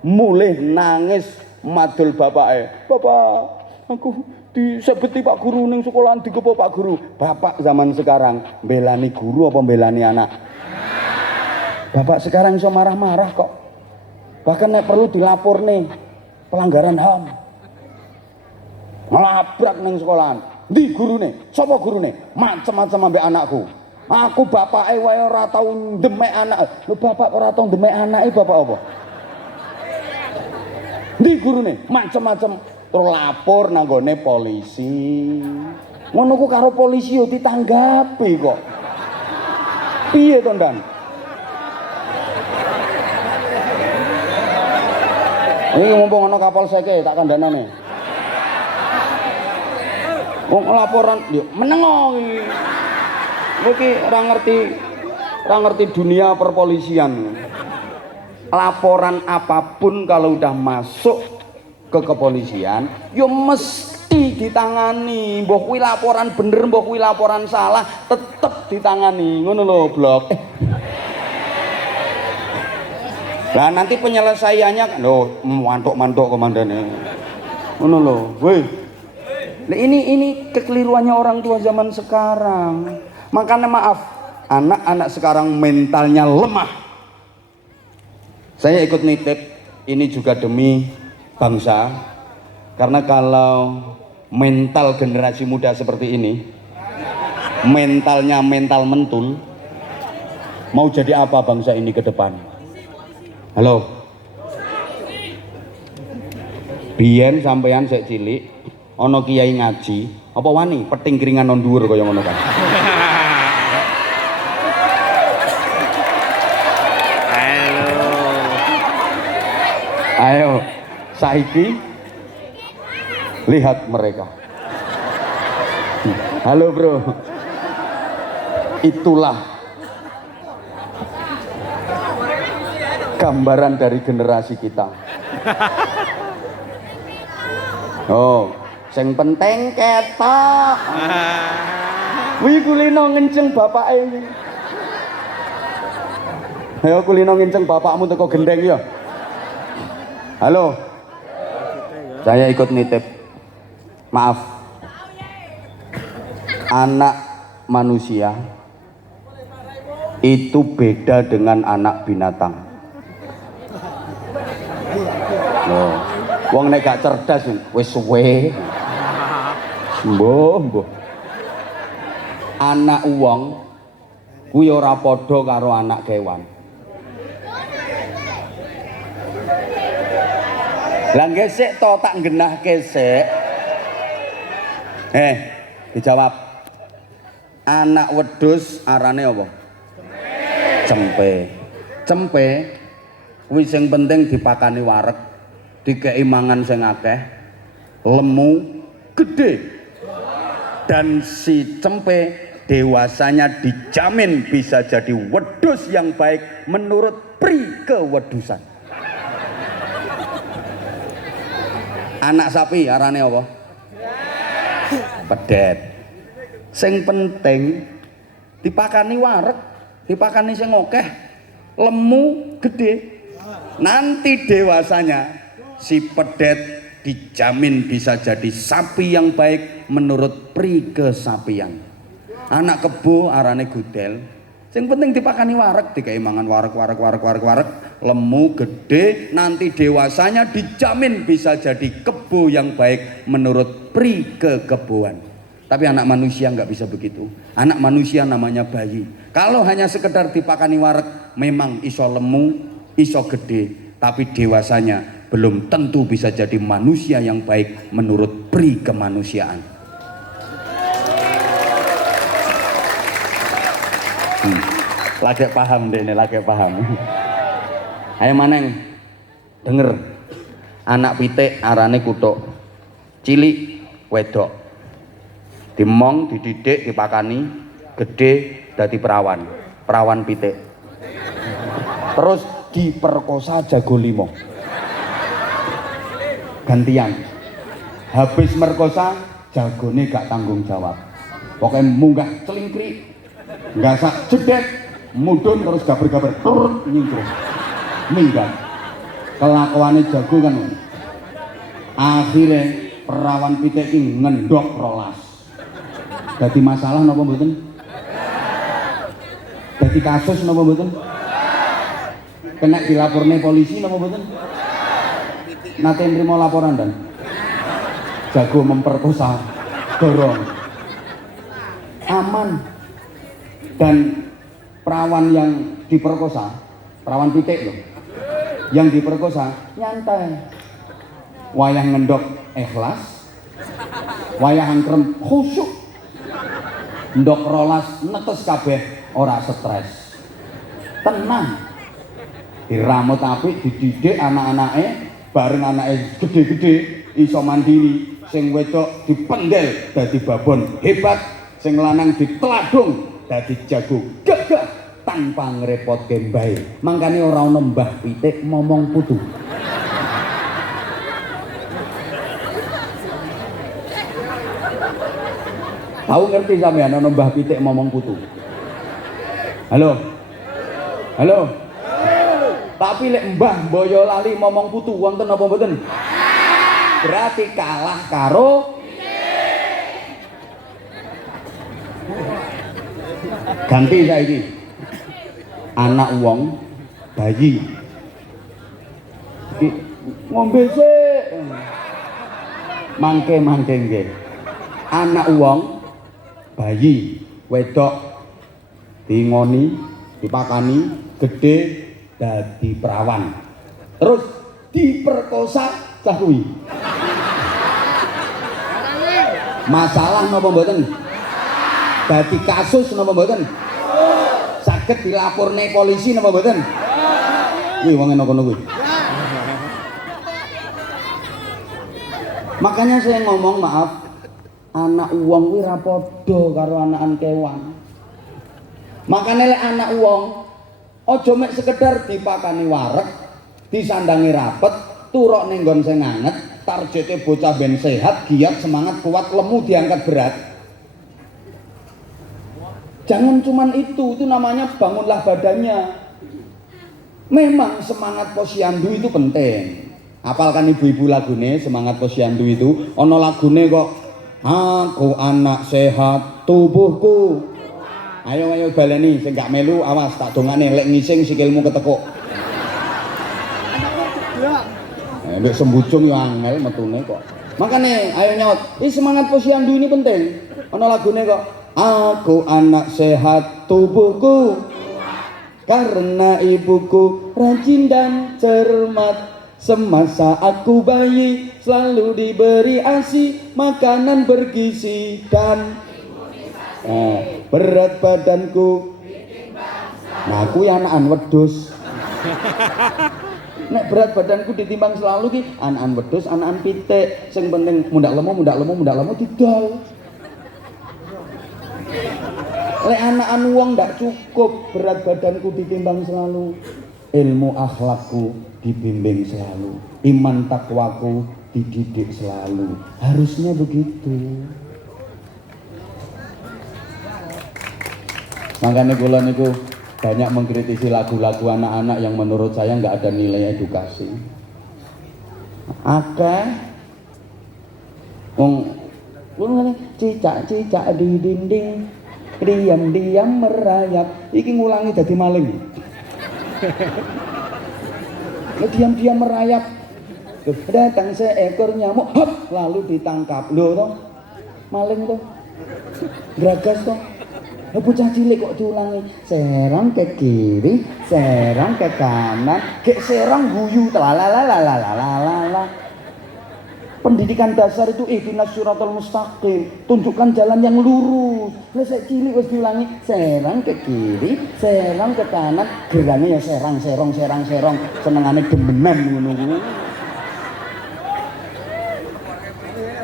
Mulih nangis madul bapake. Bapak, aku disebeti Pak Guru ning sekolahan digepok Pak Guru. Bapak zaman sekarang belani guru apa belani anak? Bapak sekarang iso marah-marah kok. Bahkan nek perlu dilapor nih pelanggaran HAM. Ngelabrak ning sekolahan. Ndi gurune? Sapa gurune? Macem-macem ambek anakku. Aku bapake wae ora tau ndemek anak. Lho bapak ora tau ndemek anake bapak apa? Ndi gurune? Macem-macem. Terus lapor nanggone polisi. Ngono ku karo polisi yo ditanggapi kok. Piye to, Ndan? Ini mumpung ana Kapolsek tak kandhanane. Wong laporan yo menengo iki. Iki ora ngerti dunia perpolisian. Laporan apapun kalau udah masuk ke kepolisian, yo mesti ditangani. Mbah kuwi laporan bener, mbah kuwi laporan salah, tetep ditangani. Ngono lho, Blok. Lah nanti penyelesaiannya lho mantuk-mantuk komandane. Ngono lho. Woi. Nah, ini kekeliruannya orang tua zaman sekarang. Makanya maaf, anak-anak sekarang mentalnya lemah. Saya ikut nitip ini juga demi bangsa. Karena kalau mental generasi muda seperti ini, mentalnya mental mentul, mau jadi apa bangsa ini ke depan? Halo. Biyen sampean sik cilik ana kiai ngaji, apa wani peting keringan nang dhuwur kaya ngono kan. Ayo, saiki lihat mereka. Halo bro, itulah gambaran dari generasi kita. Oh, sing penting ketok. Wih kulino ngenceng bapake iki. Ayo kulino ngenceng bapakmu teko gendeng ya. Halo. Saya ikut nitip. Maaf. Anak manusia itu beda dengan anak binatang. Loh, wong nek gak cerdas wis suwe. Mbuh. Anak wong kuwi ora padha karo anak kewan. Lah gesek to tak genah gesek. Dijawab. Anak wedhus arane apa? Cempe. Cempe kuwi sing penting dipakani wareg, dikeki mangan sing akeh, lemu, gede. Dan si cempe dewasanya dijamin bisa jadi wedhus yang baik menurut pri kewedusan. Anak sapi arane apa? Pedet. Sing penting dipakani wareg, dipakani sing akeh, lemu, gede. Nanti dewasanya si pedet dijamin bisa jadi sapi yang baik menurut pri kesapian. Anak kebo arane gudel. Sing penting dipakani wareg, dikai mangan wareg, lemu, gede, nanti dewasanya dijamin bisa jadi kebo yang baik menurut pri kekeboan. Tapi anak manusia nggak bisa begitu. Anak manusia namanya bayi. Kalau hanya sekedar dipakani wareg, memang iso lemu, iso gede, tapi dewasanya belum tentu bisa jadi manusia yang baik menurut pri kemanusiaan. Lagi paham deh, lagi paham. Ayo maneng denger, anak pitik arane kutuk, cilik wedok, dimong, dididik, dipakani, gede dadi perawan pitik, terus diperkosa jago limo, gantian, habis merkosa jagone gak tanggung jawab, pokoknya munggah celingkrik, gasak jedek, mudun terus gaber-gaber turut nyingkrung minggat. Kelakuannya jago kan, akhirnya perawan pitik ini ngendok rolas. Dadi masalah napa mboten? Dadi kasus napa mboten? Kena dilaporne polisi napa mboten? Nate nrimo laporan dan jago memperkosa dorong aman. Dan perawan yang diperkosa, perawan pitik loh, yang diperkosa nyantai, wayah ngendok ikhlas, wayah angkrem khusyuk, ndok rolas netes kabeh ora stres, tenang, diramut apik, dididik anak-anake, bareng anake gede-gede iso mandiri, sing wedok dipendel dadi babon hebat, sing lanang diteladung dadi jago gagah tanpa ngrepotke mbae. Mangkane ora ana Mbah Pitik momong putu. Tahu ngerti sampean ana Mbah Pitik momong putu? Halo. Halo. Tapi lek Mbah Boyolali momong putu wonten apa mboten? Berarti kalah karo ganti saiki. Anak wong bayi. Iki ngombe sik. Mangke nggih. Anak wong bayi wedok dingoni, dipakani, gede dadi perawan. Terus diperkosa cah kuwi. Masalah napa mboten? Dadi kasus napa mboten? Saged dilaporne polisi napa mboten? Kuwi wong ngono kuwi. Makanya saya ngomong maaf, anak wong kuwi ra padha karo anakan kewan. Makanya lek anak wong aja mek sekedar dipakani wareg, disandangi rapet, turok ning nggon sing anget, targete bocah ben sehat, giat, semangat, kuat, lemu diangkat berat. Jangan cuman itu namanya bangunlah badannya. Memang semangat posyandu itu penting. Apalkan ibu-ibu lagune semangat posyandu itu, ono lagune kok aku anak sehat tubuhku. Ayo baleni sing gak melu awas tak dongane lek ngising sikilmu ketekuk. Nek sembucung yo angel metune kok. Makane ayo nyaut, semangat posyandu ini penting. Ana lagune kok aku anak sehat tubuhku karena ibuku rajin dan cermat. Semasa aku bayi selalu diberi ASI, makanan bergizi dan berat badanku. Nah, aku anakan wedhus. Nek berat badanku ditimbang selalu ki anakan wedhus, anakan pitik. Sing penting mundak lemu didol. Lek anakan wong ndak cukup berat badanku ditimbang selalu. Ilmu akhlakku dibimbing selalu. Iman takwaku dididik selalu. Harusnya begitu. Makanya kula niku banyak mengkritisi lagu-lagu anak-anak yang menurut saya nggak ada nilai edukasi. Akeh wong cicak-cicak di dinding diam-diam merayap. Iki ngulangi dadi maling. Diam-diam merayap. Datang seekor nyamuk, hop, lalu ditangkap. Lho toh, maling toh, geragas toh. Bocah cilik kok diulangi, serang ke kiri, serang ke kanan, serang guyu, lalalalalalala. Pendidikan dasar itu ihdinas siratal mustaqim, tunjukkan jalan yang lurus. Lah sik cilik wis diulangi, serang ke kiri, serang ke kanan, gerane ya serang, senengane demenan ngono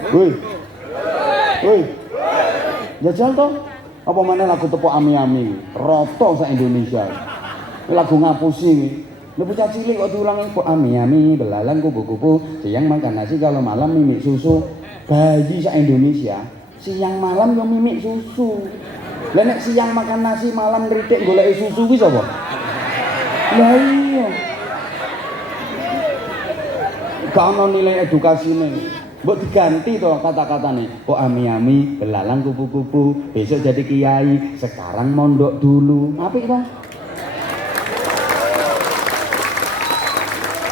kuwi. Woi. Jajal toh. Apa mana lagu tepuk ami-ami, roto sak Indonesia. Lagu ngapusi. Lha bocah cilik kok diulangi kok ami-ami, belalang kupu-kupu, siang makan nasi kalau malam mimik susu. Bayi sak Indonesia, siang malam yo mimik susu. Lah nek siang makan nasi, malam ngritik goleki susu kuwi sapa? Lah iya. Gak ono nilai edukasine. Mbok diganti toh kata-katane. Kok ami-ami, belalang kupu-kupu, besok jadi kiai, sekarang mondok dulu. Apik toh?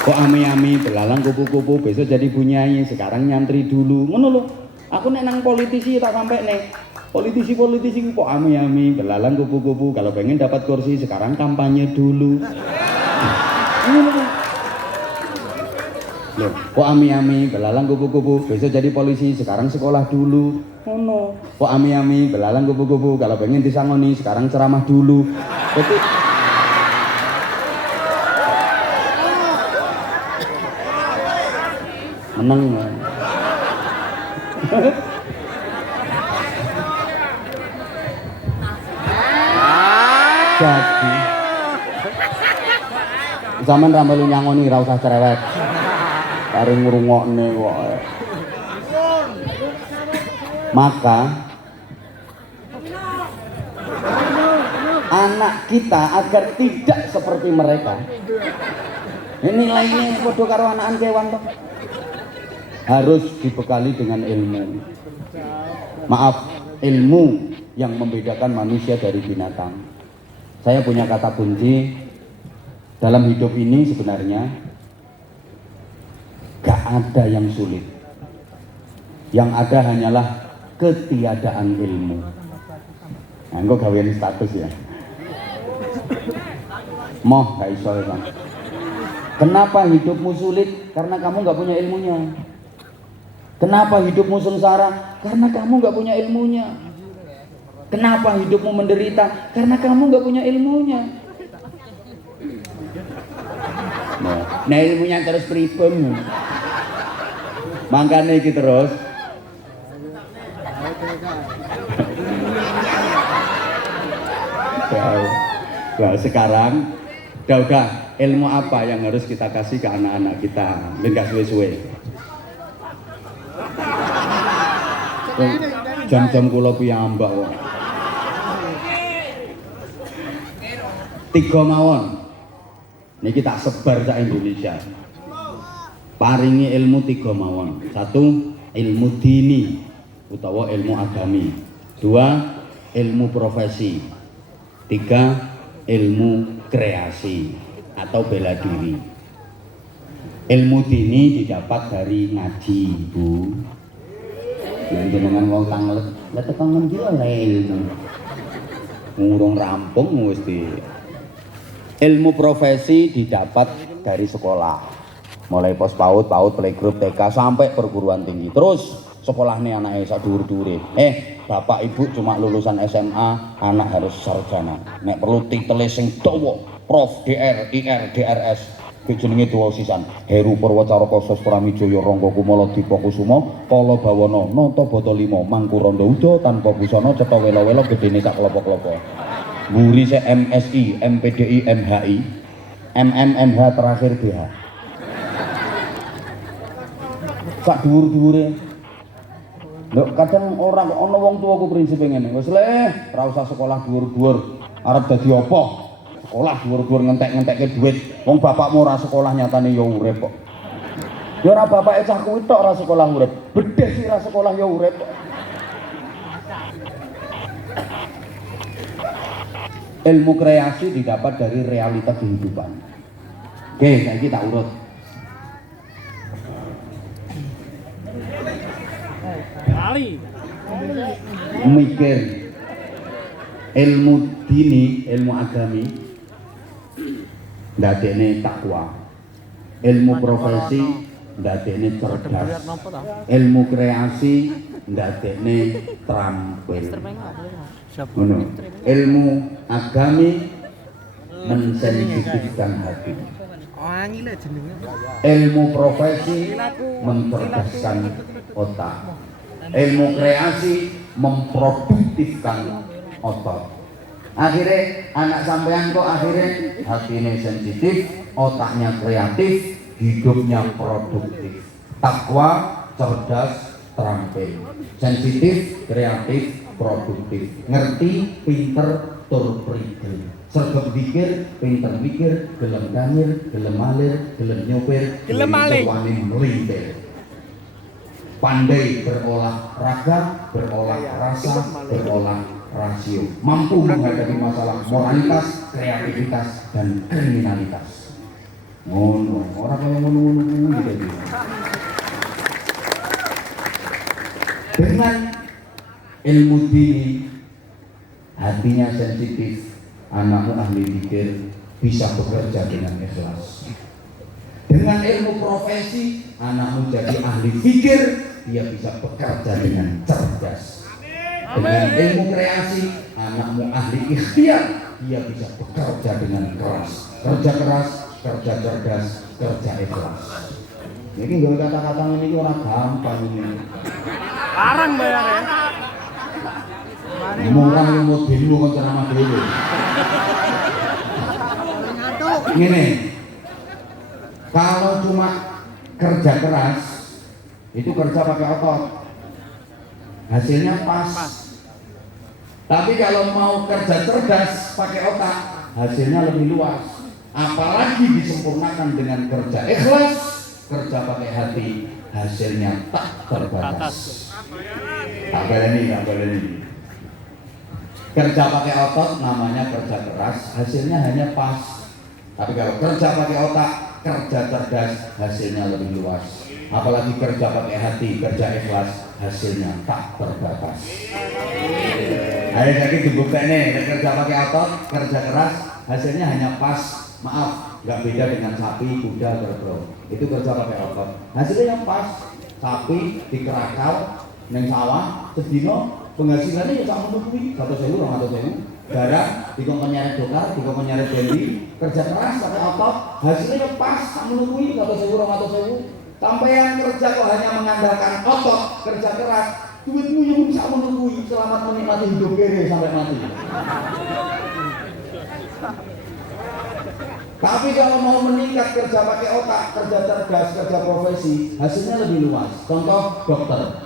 Kok ami-ami, belalang kupu-kupu, besok jadi bunyai, sekarang nyantri dulu. Ngono lho. Aku nek nang politisi tak sampai nek. Politisi kok ami-ami, belalang kupu-kupu, kalau pengen dapat kursi sekarang kampanye dulu. Ngono lho. Loh, kok ami-ami, belalang kupu-kupu, besok jadi polisi, sekarang sekolah dulu. Oh no. Kok ami-ami, belalang kupu-kupu, kalau pengen disangoni, sekarang ceramah dulu. Jadi menang. Jadi zaman ra melu nyangoni ra usah cerewet. Karo ngrungokne kok. Maka anak kita agar tidak seperti mereka. Ini nilainya padha karo anakan kewan toh. Harus dibekali dengan ilmu. Maaf, ilmu yang membedakan manusia dari binatang. Saya punya kata kunci dalam hidup ini sebenarnya gak ada yang sulit. Yang ada hanyalah ketiadaan ilmu. Nah, engko gawean status ya. Moh gak iso ya, Bang. Kenapa hidupmu sulit? Karena kamu gak punya ilmunya. Kenapa hidupmu sengsara? Karena kamu gak punya ilmunya. Kenapa hidupmu menderita? Karena kamu gak punya ilmunya. Nah ilmunya terus pripun. Makanya iki terus. Nah, sekarang udah ilmu apa yang harus kita kasih ke anak-anak kita? Enggak suwe-suwe. Jam-jam kula piyambak kok. 3 mawon. Niki tak sebar sak Indonesia. Paringi ilmu 3 mawon. 1 ilmu dini utawa ilmu agami. 2 ilmu profesi. 3 ilmu kreasi atau bela diri. Ilmu dini didapat dari ngaji, Bu. Dengan wong tanglet, lah tekan ngendi ilmu. Ngurung rampung wis di. Ilmu profesi didapat dari sekolah. Mulai pos PAUD, playgroup, TK sampai perguruan tinggi. Terus sekolahnya anaknya sak dhuwur-dhuwure. Bapak Ibu cuma lulusan SMA, anak harus sarjana. Nek perlu titele sing dawa, Prof, DR, IR, DRS. Jenenge dawa sisan. Heru Purwacaraka Sastramijaya Rangga Kumala Dipa Kusuma, Kala Bawana Nata Bata 5, Mangkuranda Uda tanpa busana cetha wela-wela gedene sak klopo-klopo. Guri se MSI, MPDI, MHI, MMMH terakhir BH. Sak dhuwur-dhuwure. Lho kadang orang ana wong tuaku prinsipe ngene, wis le, ora usah sekolah dhuwur-dhuwur, arep dadi apa? Sekolah dhuwur-dhuwur ngentek-ngentekke duit. Wong bapakmu ora sekolah nyatane ya urip kok. Ya ora bapake cah kuwi tok ora sekolah urip. Bedhes sih ora sekolah ya urip kok. Ilmu kreasi didapat dari realita kehidupan. Oke, saiki tak urut. Mikir. Ilmu dini, ilmu agami ndadekne takwa. Ilmu profesi ndadekne cerdas. Ilmu kreasi ndadekne terampil. Ilmu agami mensensitifkan hati. Ilmu profesi mencerdaskan otak. Ilmu kreasi memproduktifkan otot. Akhirnya anak sampean kok akhirnya hatinya sensitif, otaknya kreatif, hidupnya produktif. Takwa, cerdas, terampil. Sensitif, kreatif, produktif. Ngerti, pinter, tur prigel. Sergap pikir, pinter pikir, gelem damir, gelem alir, gelem nyopir, gelem wani melintir. Pandai berolahraga, berolah rasa, berolah rasio. Mampu menghadapi masalah moralitas, kreativitas, dan kriminalitas. Ngono, orang kaya ngono-ngono gitu. Dengan ilmu dini, hatinya sensitif, anakmu ahli pikir, bisa bekerja dengan ikhlas. Dengan ilmu profesi, anakmu jadi ahli pikir, dia bisa bekerja dengan cerdas. Dengan ilmu kreasi, anakmu ahli ikhtiar, dia bisa bekerja dengan keras. Kerja keras, kerja cerdas, kerja ikhlas. Ini nggawe kata-kata ini ora gampang ini. Larang bayarnya. Murah yang mau demo kan ceramah dulu. Gini, kalau cuma kerja keras itu kerja pakai otot, hasilnya pas. Tapi kalau mau kerja cerdas pakai otak, hasilnya lebih luas. Apalagi disempurnakan dengan kerja ikhlas, kerja pakai hati, hasilnya tak terbatas. Tak baleni. Kerja pakai otot namanya kerja keras, hasilnya hanya pas. Tapi kalau kerja pakai otak, kerja cerdas, hasilnya lebih luas. Apalagi kerja pakai hati, kerja ikhlas, hasilnya tak terbatas. Ayo lagi dibuktiin nih, kerja pakai otot, kerja keras, hasilnya hanya pas. Maaf, nggak beda dengan sapi, kuda, kerbau. Itu kerja pakai otot, hasilnya yang pas. Sapi dikerakau, neng sawah, sedino penghasilannya ya sama kuwi 100.000 200.000. Barang dikongkon nyari dokar, dikongkon nyari bendi, kerja keras pakai otot, hasilnya pas sama kuwi 100.000 200.000. Sampai yang kerja kok hanya mengandalkan otot, kerja keras, duitmu yang bisa menunggu selamat menikmati hidup kere sampai mati. Tapi kalau mau meningkat kerja pakai otak, kerja cerdas, kerja profesi, hasilnya lebih luas. Contoh dokter.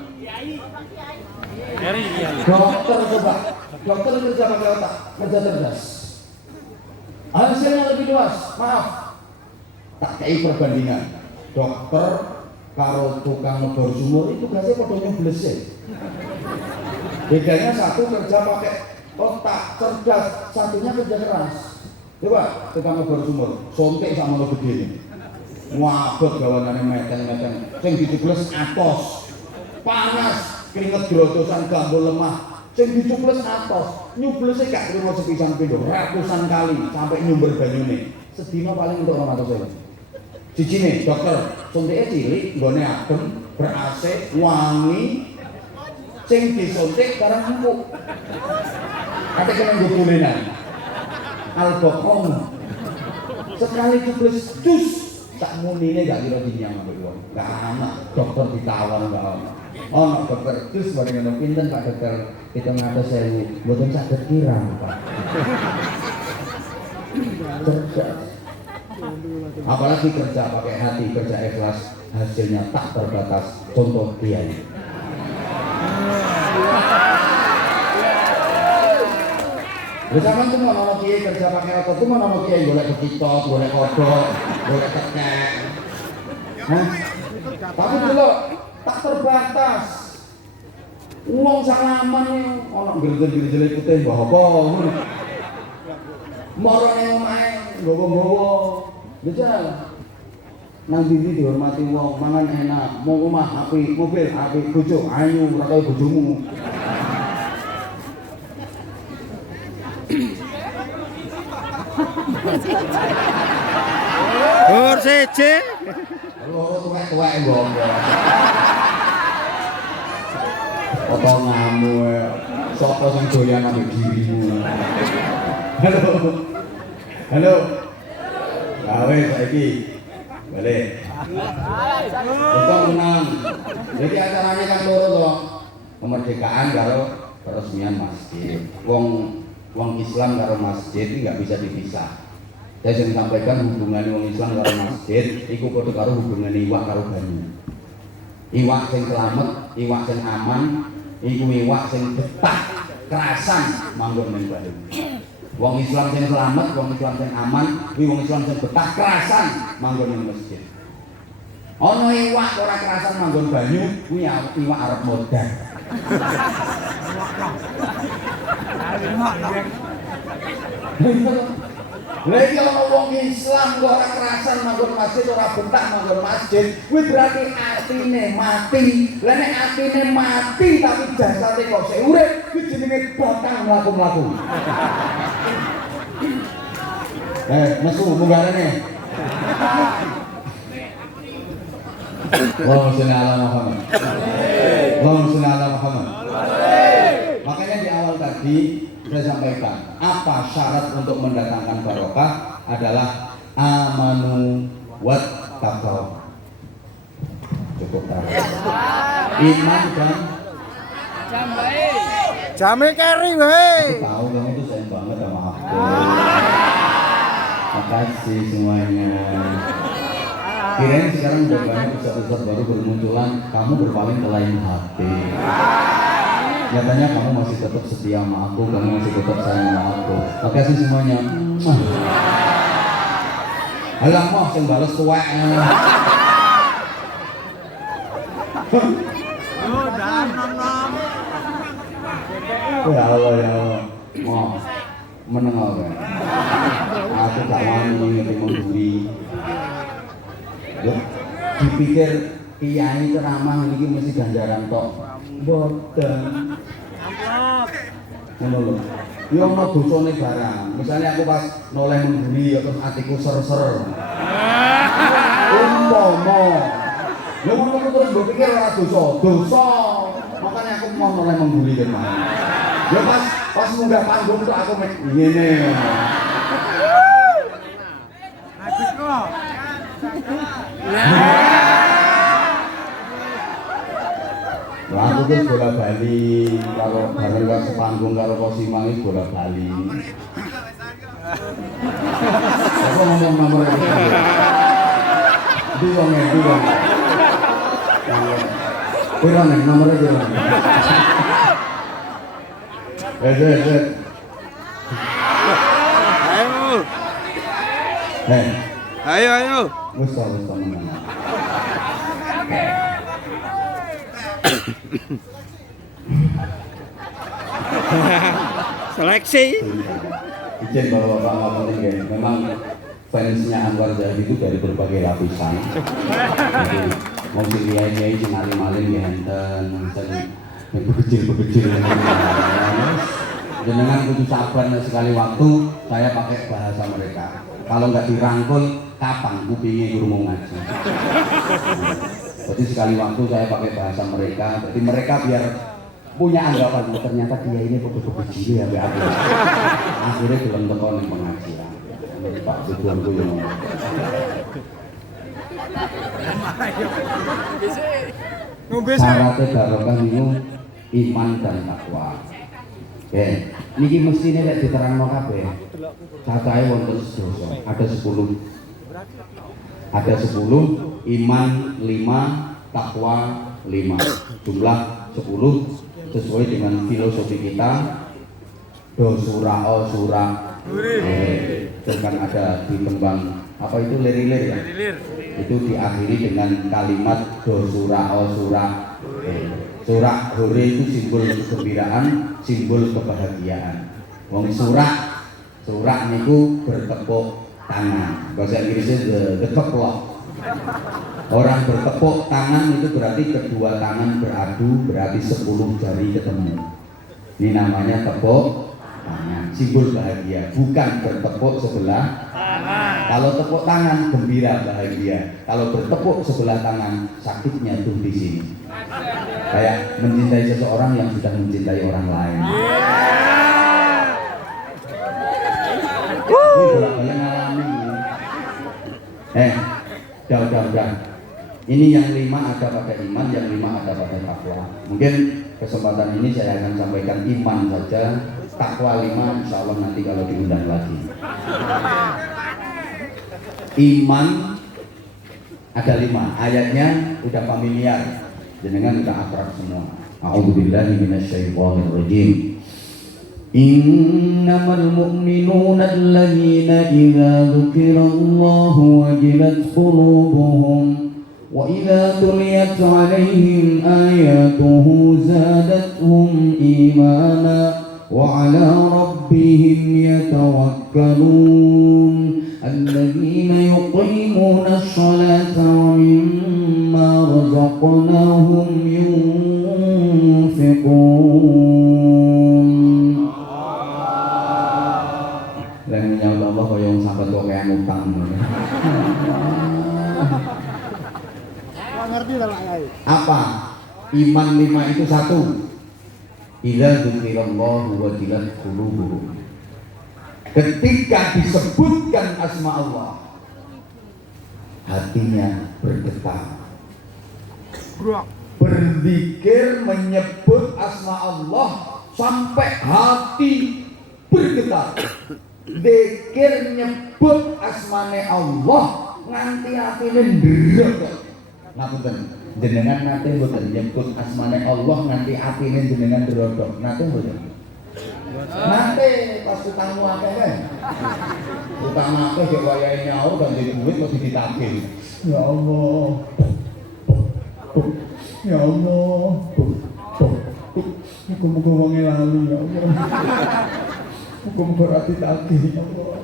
Dokter coba, dokter kerja pakai otak, kerja cerdas, hasilnya lebih luas. Maaf, tak kayak perbandingan. Dokter karo tukang ngebor sumur itu gajinya pada nyubles ya. Bedanya satu kerja pakai otak, cerdas, satunya kerja keras. Coba tukang ngebor sumur, sontek sama lo gede ini. Wabot gawanane meten-meten, sing dicubles atos, panas. Keringet grotosan gambol lemah, sing dicubles atos, nyublese gak terima sepisan pindho, ratusan kali sampai nyumber banyune. Sedina paling untuk 200.000. Siji nih, dokter, suntike cilik, nggone adem, ber-AC, wangi. Sing disuntik barang empuk. Ate kena nggo kulinan. Alkohol. Sekali cubles dus, tak munine gak kira dinyang ambek wong. Gak ana dokter ditawar gak ana. Ono dokter terus bareng ngono pinten Pak Dokter 700.000 mboten saged kirang Pak. Cerdas. Apalagi kerja pakai hati, kerja ikhlas, hasilnya tak terbatas. Contoh kiai. Bersama semua ono kiai kerja pakai otot, tuh ono kiai golek kekitok, golek kodok, golek tekek. Tapi dulu tak terbatas. Uang salaman yang ono gerjel-gerjel putih mbah apa ngono. Marane omahe nggowo-nggowo. Bisa nang ndi dihormati wong, mangan enak, mau omah apik, mobil apik, bojo ayu ora kaya bojomu. Gur siji. Loro tuwek-tuwek mbok. Potonganmu sapa sing doyan ambek dirimu. Halo. Gawe saiki. Balik. Kita menang. Jadi acaranya kan loro to. Kemerdekaan karo peresmian masjid. Wong Islam karo masjid iki enggak bisa dipisah. Saya sering sampaikan hubungan wong Islam karo masjid iku padha karo hubungan iwak karo banyu. Iwak sing selamat, iwak sing aman, iku iwak sing betah kerasan manggon ning banyu. Wong Islam sing selamat, wong Islam sing aman, kuwi wong Islam sing betah kerasan manggon ning masjid. Ana iwak ora kerasan manggon banyu, kuwi iwak arep modal. Lagi kalau wong Islam kok ora kerasan manggon masjid, ora betah manggon masjid, kuwi berarti atine mati. Lah nek atine mati tapi jasate kok sik urip, kuwi jenenge batang mlaku-mlaku. Mesu munggarane. Allahumma sholli ala Muhammad. Allahumma sholli ala Muhammad. Makanya di awal tadi saya sampaikan, apa syarat untuk mendatangkan barokah adalah amanu wattaqau. cukup tahu. Iman dan Jame carry wae. aku tahu kamu tuh sayang banget sama aku. Makasih semuanya. Kirain sekarang udah banyak ustaz-ustaz baru bermunculan, kamu berpaling ke lain hati. Nyatanya kamu masih tetap setia sama aku, kamu masih tetap sayang sama aku. Makasih semuanya. Alah mah sing bales tuwek. Ya Allah ya Allah. Mau meneng apa? Aku gak wani ngerti membuli. Loh, dipikir kiai ceramah ini mesti ganjaran tok. Boten. Ngono lho. Yo ono dosane barang. Misalnya aku pas noleh membuli terus atiku ser-ser. Umpama. Lho ngono terus mbok pikir ora dosa. Makanya aku mau noleh membuli kemarin. Ya pas munggah panggung tuh aku ngene. Habis kok. Lah aku ki bola bali karo bareng karo sepanggung karo Kosimang iki bola bali. Aku ngomong nomor iki. Dua nih. Pira nih nomor aja. Ayo. Wis menang. Seleksi. Izin bapak-bapak nggak penting ya. Memang fansnya Anwar Zaidi itu dari berbagai lapisan. Jadi mau kiai sing alim-alim ya enten, bekecil. Jenengan kudu sabar sekali waktu saya pakai bahasa mereka. Kalau nggak dirangkul, kapan kupingnya guru mau ngaji? Jadi sekali waktu saya pakai bahasa mereka. Jadi mereka biar punya anggapan ternyata dia ini begitu ya Mbak aku. Akhirnya belum tekon yang pengajian. Pak Tujuanku yang syaratnya barokah itu iman dan takwa. Oke, niki mestine nek diterangno kabeh. Cacahe wonten sedoso, ada 10. Ada 10, iman 5, takwa 5. Jumlah 10 sesuai dengan filosofi kita. Do surah o surah. Itu kan ada di tembang apa itu lirir ya? Itu diakhiri dengan kalimat do surah o surah. Surah hore itu simbol kegembiraan, simbol kebahagiaan. Wong surah niku bertepuk tangan. Bahasa Inggrisnya the clap. Orang bertepuk tangan itu berarti kedua tangan beradu, berarti 10 jari ketemu. Ini namanya tepuk tangan, simbol bahagia, bukan bertepuk sebelah tangan. Kalau tepuk tangan gembira bahagia, kalau bertepuk sebelah tangan sakitnya tuh di sini. Kayak mencintai seseorang yang sudah mencintai orang lain. Udah. Ini yang 5 ada pada iman, yang 5 ada pada takwa. Mungkin kesempatan ini saya akan sampaikan iman saja, takwa 5 insya Allah nanti kalau diundang lagi. Iman ada 5, ayatnya udah familiar, jenengan udah akrab semua. A'udzubillahi minasyaitonir rajim. Innamal mu'minuna alladzina idza dzukirallahu wajilat qulubuhum wa idza tuliyat 'alaihim ayatuhu zadatuhum imana wa 'ala rabbihim yatawakkalun alladzina yuqimuna ash-shalata wa mimma razaqnahum yunfiqun. Lain menyambut Allah kaya yang sampai kok kayak ngutang. Apa? Iman 5 itu 1. Idza dzukirallahu wajilat qulubuhum. Ketika disebutkan asma Allah, hatinya bergetar. Berzikir menyebut asma Allah sampai hati bergetar. Zikir nyebut asmane Allah nganti atine ndredeg. Ngapunten, jenengan nate mboten nyebut asmane Allah nganti atine jenengan ndredeg. Nate mboten? Nate pas utangmu akeh kan. Utang akeh kok wayahe nyaur ganti duit kok ditagih. Ya Allah. Ya Allah. Muga-muga wonge lali ya Allah. Muga-muga ora ditagih ya Allah.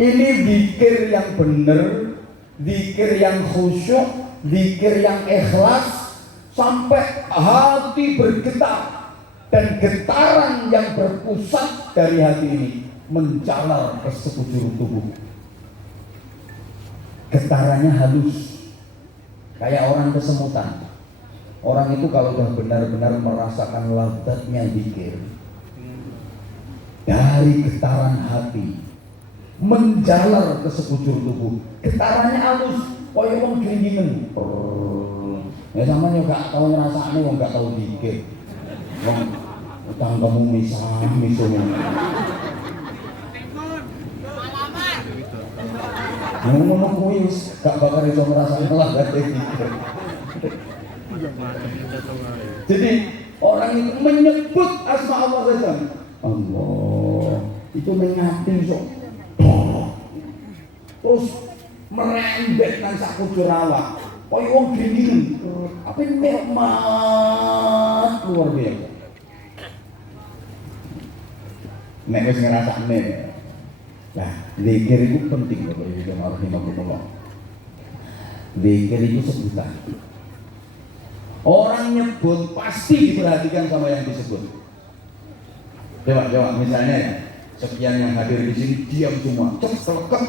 Ini zikir yang benar, zikir yang khusyuk, zikir yang ikhlas sampai hati bergetar dan getaran yang berpusat dari hati ini menjalar ke sekujur tubuh. Getarannya halus kayak orang kesemutan. Orang itu kalau sudah benar-benar merasakan lazatnya zikir, dari getaran hati menjalar ke sekujur tubuh. Getarannya halus, koyo wong grinjingen. Ya sampeyan yo gak tau ngrasakne wong gak tau zikir. Wong utang kamu misah-misah. Ngomong kuwi gak bakal iso ngrasakne lazat zikir. Jadi orang itu menyebut asma Allah saja. Allah itu mengati sok. Terus merembet nang sakujur awak. Koyo wong gini. Apa nikmat luar biasa. Nek wis ngrasakne. Nah, zikir itu penting Bapak Ibu jamaah rahimakumullah. Zikir itu sebutan. Orang nyebut pasti diperhatikan sama yang disebut. Coba misalnya ya, sekian yang hadir di sini diam semua, celekep,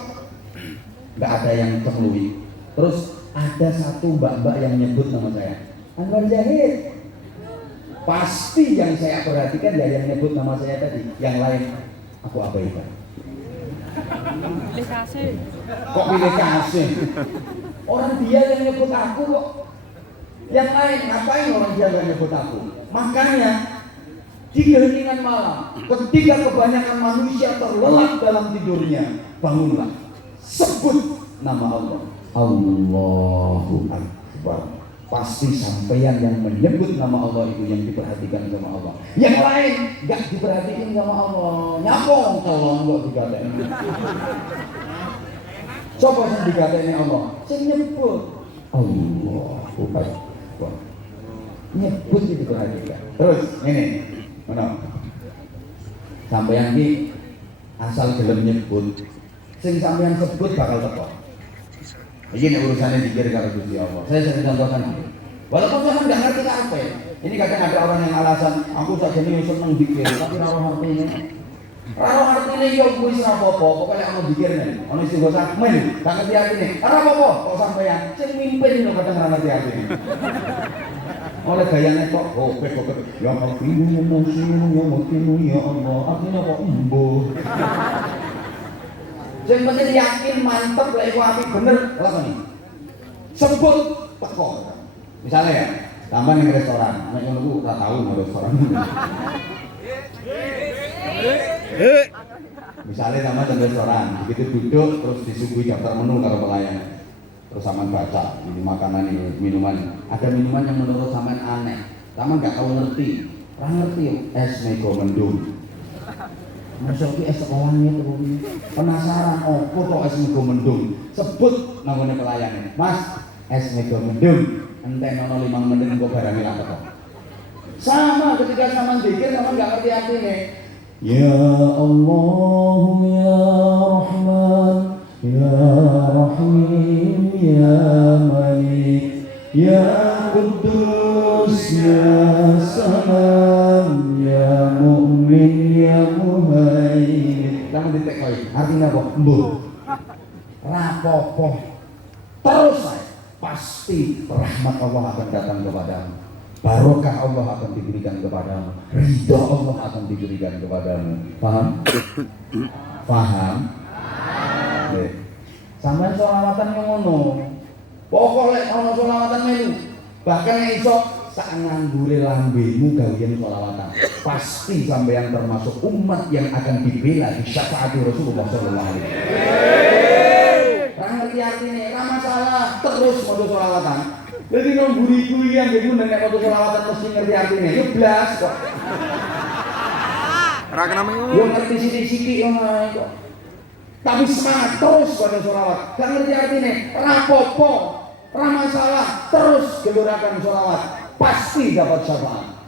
nggak ada yang celui. Terus ada satu mbak-mbak yang nyebut nama saya, Anwar Zahid. Pasti yang saya perhatikan ya yang nyebut nama saya tadi, yang lain aku abaikan. Pilih kasih. Kok pilih kasih? Orang dia yang nyebut aku kok. Yang lain ngapain orang dia nggak nyebut aku? Makanya di keheningan malam, ketika kebanyakan manusia terlelap dalam tidurnya, bangunlah, sebut nama Allah. Allahu Akbar. Pasti sampeyan yang menyebut nama Allah itu yang diperhatikan sama Allah. Yang lain nggak diperhatikan sama Allah. Nyapong tolong kok dikatain. Coba yang dikatain Allah. Saya nyebut Allahu Akbar. Nyebut itu perhatikan. Terus ini, mana? Sampeyan ki asal gelem nyebut, sing sampeyan sebut bakal teko. Ini urusannya dikir karo Gusti Allah. Saya sering contohkan ini. Walaupun saya nggak ngerti apa. Ini kadang ada orang yang alasan, aku saja ini seneng dikir, tapi raro artinya. Raro artinya yo kuwi ora apa-apa, pokoknya aku dikir nih. Ono sing gak sakmen, gak ngerti artinya. Ora apa-apa, kok sampeyan sing mimpin lho kadang ora ngerti artinya. Oleh gayanya kok hopek ya hakimu ya musimu ya mukimu ya Allah, artinya kok embuh. Yang penting yakin mantep lah iku apik bener apa nih? Sebut teko. Misalnya ya, tambah ning restoran, nek ngono ku ora tau nang restoran. Misalnya sama di restoran, begitu duduk terus disuguhi daftar menu karo pelayan. Terus sampean baca, ini makanan ini minuman. Ada minuman yang menurut sampean aneh. Sampean enggak tahu ngerti. Ora ngerti es mego mendung. Masuk ki es sekolahnya tuh. Penasaran opo to es mego mendung. Sebut namanya pelayan. Mas, es mego mendung. Enten ono 5 menit kok barangnya apa to. Sama ketika sampean zikir sampean enggak ngerti artinya. Ya Allah ya Rahman ya Rahim ya Malik ya Kudus ya Salam ya Mu'min ya Muhaimin. Kamu ditekoi artinya apa? Mbuh rapopo terus pasti rahmat Allah akan datang kepadamu, barokah Allah akan diberikan kepadamu, ridha Allah akan diberikan kepadamu. Paham? Paham? Sampai sholawatan yang ngono, Pokok lek ana selawatan melu. Bahkan nek iso sak nganggure lambemu gawean selawatan. Pasti sampeyan termasuk umat yang akan dibela di syafaat Rasulullah sallallahu alaihi wasallam. Ra ngerti artine, ra masalah, terus maca selawatan. Jadi nang buriku iki anggere nek maca selawatan mesti ngerti artine. Yo blas kok. Ra kena mengu. Yo ngerti sithik-sithik ngono kok. Tapi semangat terus pada sholawat. Gak ngerti artinya, rapopo, masalah, terus gelurakan sholawat. Pasti dapat syafaat.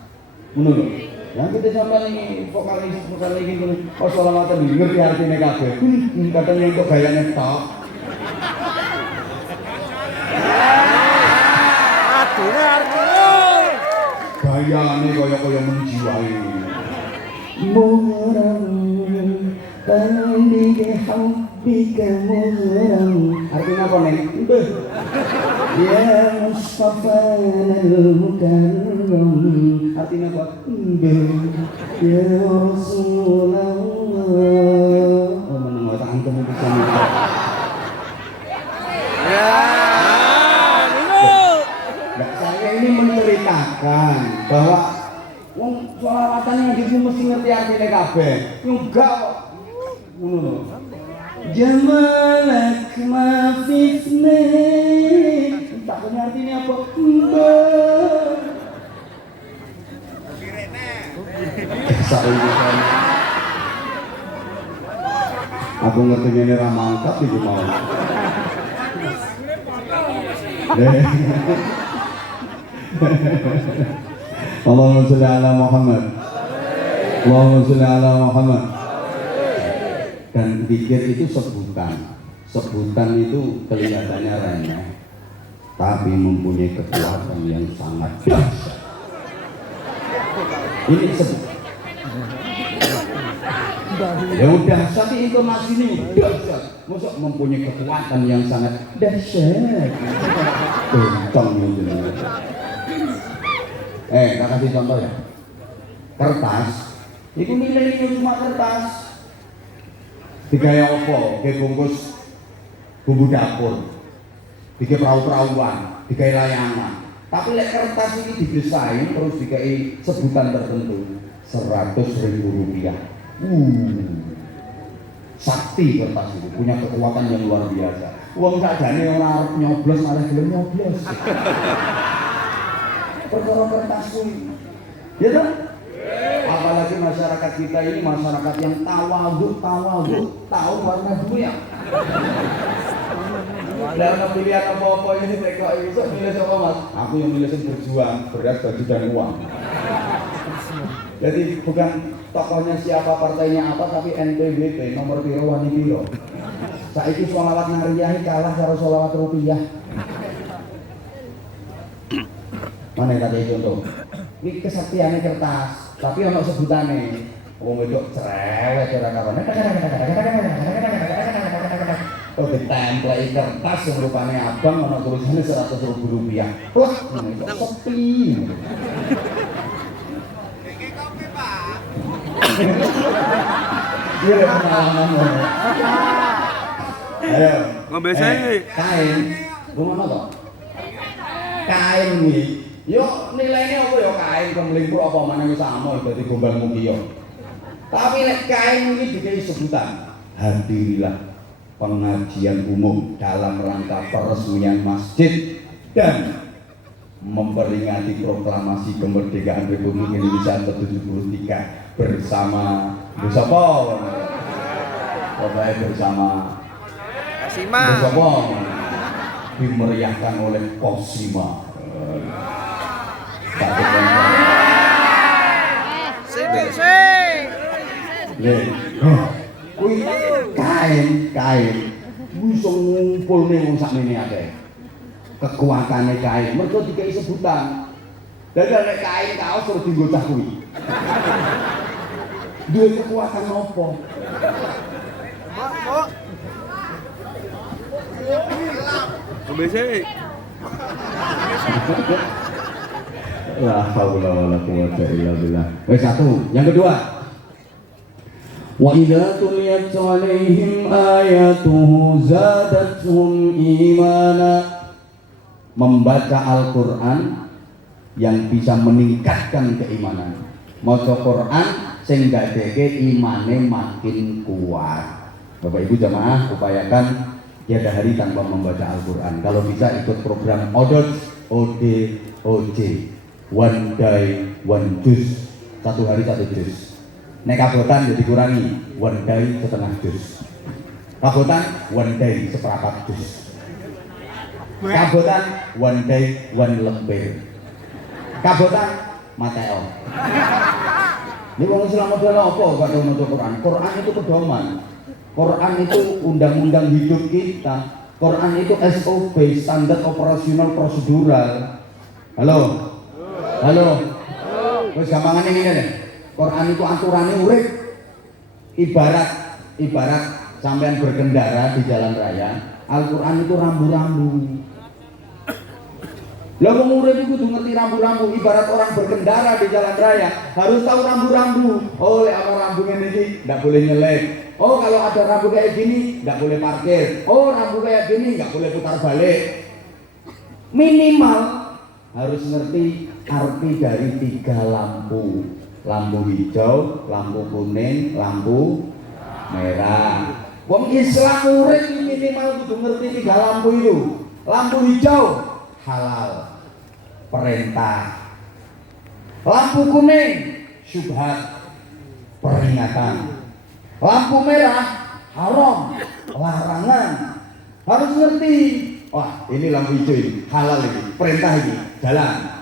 Menurut. Yang kita sampai ini vokalis ini, oh sholawatan ini ngerti artinya kabeh. Katanya itu gayanya tok. Gayanya kaya menjiwai. Pandai habbika mughram. Artinya apa nih? Ya Mustafa al-Mukarram. Artinya apa? Ya Rasulullah. Oh menengok tangan kamu bisa nih. Nah, saya ini menceritakan bahwa wong sholawatan yang gitu mesti ngerti artinya kabeh. Enggak. Jamalak ma fitne. Tak punya artinya apa? Aku ngerti ini ramangkap itu mau. Allahumma sholli ala Muhammad. Allahumma sholli ala Muhammad. Dan zikir itu sebutan itu kelihatannya remeh, tapi mempunyai kekuatan yang sangat dahsyat. Ini sebutan. Ya udah, tapi intonasi ini dahsyat. Maksud mempunyai kekuatan yang sangat dahsyat. Kencang itu. Tak kasih contoh ya. Kertas. Itu nilai cuma kertas. Digaya apa? Digaya bungkus bumbu dapur, digaya perahu-perahuan, digaya layangan. Tapi lek kertas ini didesain terus dikai sebutan tertentu, 100.000 rupiah. Sakti kertas itu punya kekuatan yang luar biasa. Uang sakjane ora arep nyoblos malah gelem nyoblos. Perkara kertas kuwi. Ya toh? Apalagi masyarakat kita ini masyarakat yang tawadhu, tahu warna dunia. Dalam pilihan apa-apa ini mereka itu milih siapa mas? Aku yang milih berjuang, beras, baju dan uang. Jadi bukan tokohnya siapa, partainya apa, tapi NPWP nomor piro wani piro. Saiki sholawat nariyahi kalah karo sholawat rupiah. Mana tadi contoh? Ini kesaktiannya kertas, tapi ono sebutane. Wong wedok cerewet ora kawan. Oh ditempleki kertas yang rupane abang ono tulisannya 100.000 rupiah. Wah, ini sepi. Iki kopi, Pak. Iya pengalaman. Ayo. Ngombe sih. Kain. Rumah apa? Kain kuwi. Yo nilainya apa ya kain kemlingkur apa mana wis sama dadi gombalmu ki yo. Tapi nek kain ini dikai sebutan, hadirilah pengajian umum dalam rangka peresmian masjid dan memperingati proklamasi kemerdekaan Republik Indonesia ke-73 bersama bersama dimeriahkan oleh Kosima. Kuwi kain bisa ngumpulne wong sakmene akeh. Kekuatane kain mergo dikai sebutan. Dadi nek kain kaos terus dienggo cah kuwi. Duwe kekuatan apa? Ngombe sih. La haula wala quwwata illa billah. Satu, yang kedua. Wa idza tuliyat 'alaihim ayatuhu zadatuhum imana. membaca Al-Qur'an yang bisa meningkatkan keimanan. Maca Quran sing ndadekake imane makin kuat. Bapak Ibu jamaah, upayakan tiada hari tanpa membaca Al-Qur'an. Kalau bisa ikut program ODOJ, One Day One Juz, 1 hari 1 juz. Nek kabotan jadi kurangi, one day setengah juz. Kabotan one day seperempat juz. Kabotan one day one lembar. Kabotan Mateo. Ini wong Islam model apa kok maca Quran? Quran itu pedoman. Quran itu undang-undang hidup kita. Quran itu SOP, standar operasional prosedural. Halo. Halo. Wis gampangane ngene deh. Quran itu aturannya urip. Ibarat sampean berkendara di jalan raya, Al-Qur'an itu rambu-rambu. Lah wong urip iku kudu ngerti rambu-rambu. Ibarat orang berkendara di jalan raya harus tahu rambu-rambu. Oh, lek ana rambu ngene iki ndak boleh nyelip. Oh, kalau ada rambu kayak gini ndak boleh parkir. Oh, rambu kayak gini ndak boleh putar balik. Minimal harus ngerti arti dari 3 lampu. Lampu hijau, lampu kuning, lampu merah. Wong Islam urip minimal kudu ngerti 3 lampu itu. Lampu hijau halal, perintah. Lampu kuning syubhat, peringatan. Lampu merah haram, larangan. Harus ngerti. Wah, ini lampu hijau ini, halal ini, perintah ini, jalan.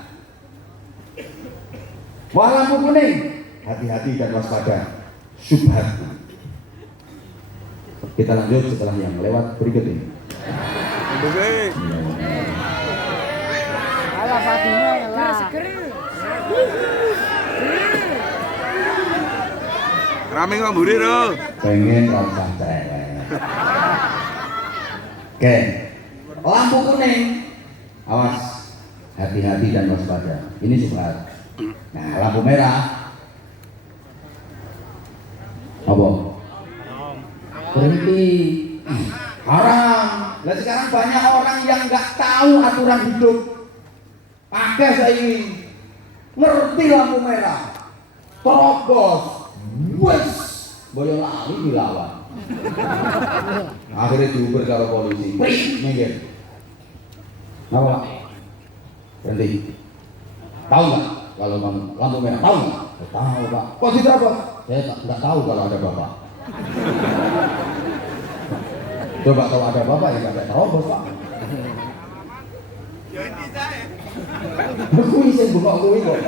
Wah, lampu kuning, hati-hati dan waspada, syubhat. Kita lanjut setelah yang lewat berikut ini. Alah Fatimah lah. Rame kok mburi lho. Pengen rasa cerewet. Oke, lampu kuning, awas, hati-hati dan waspada. Ini syubhat. Nah, lampu merah, apa? Berhenti, haram. Nah, sekarang banyak orang yang nggak tahu aturan hidup. Pakai saya ini, ngerti lampu merah, terobos, wes, boyo lari dilawan. Akhirnya diuber ke polisi, minggir. Apa Pak? Berhenti. Tahu nggak kalau lampu merah? Tahu nggak? Tahu Pak. Kok diterobos? Saya nggak tahu kalau ada bapak. Coba kalau ada bapak ya nggak terobos Pak. Jadi saya. Aku bisa buka kui kok.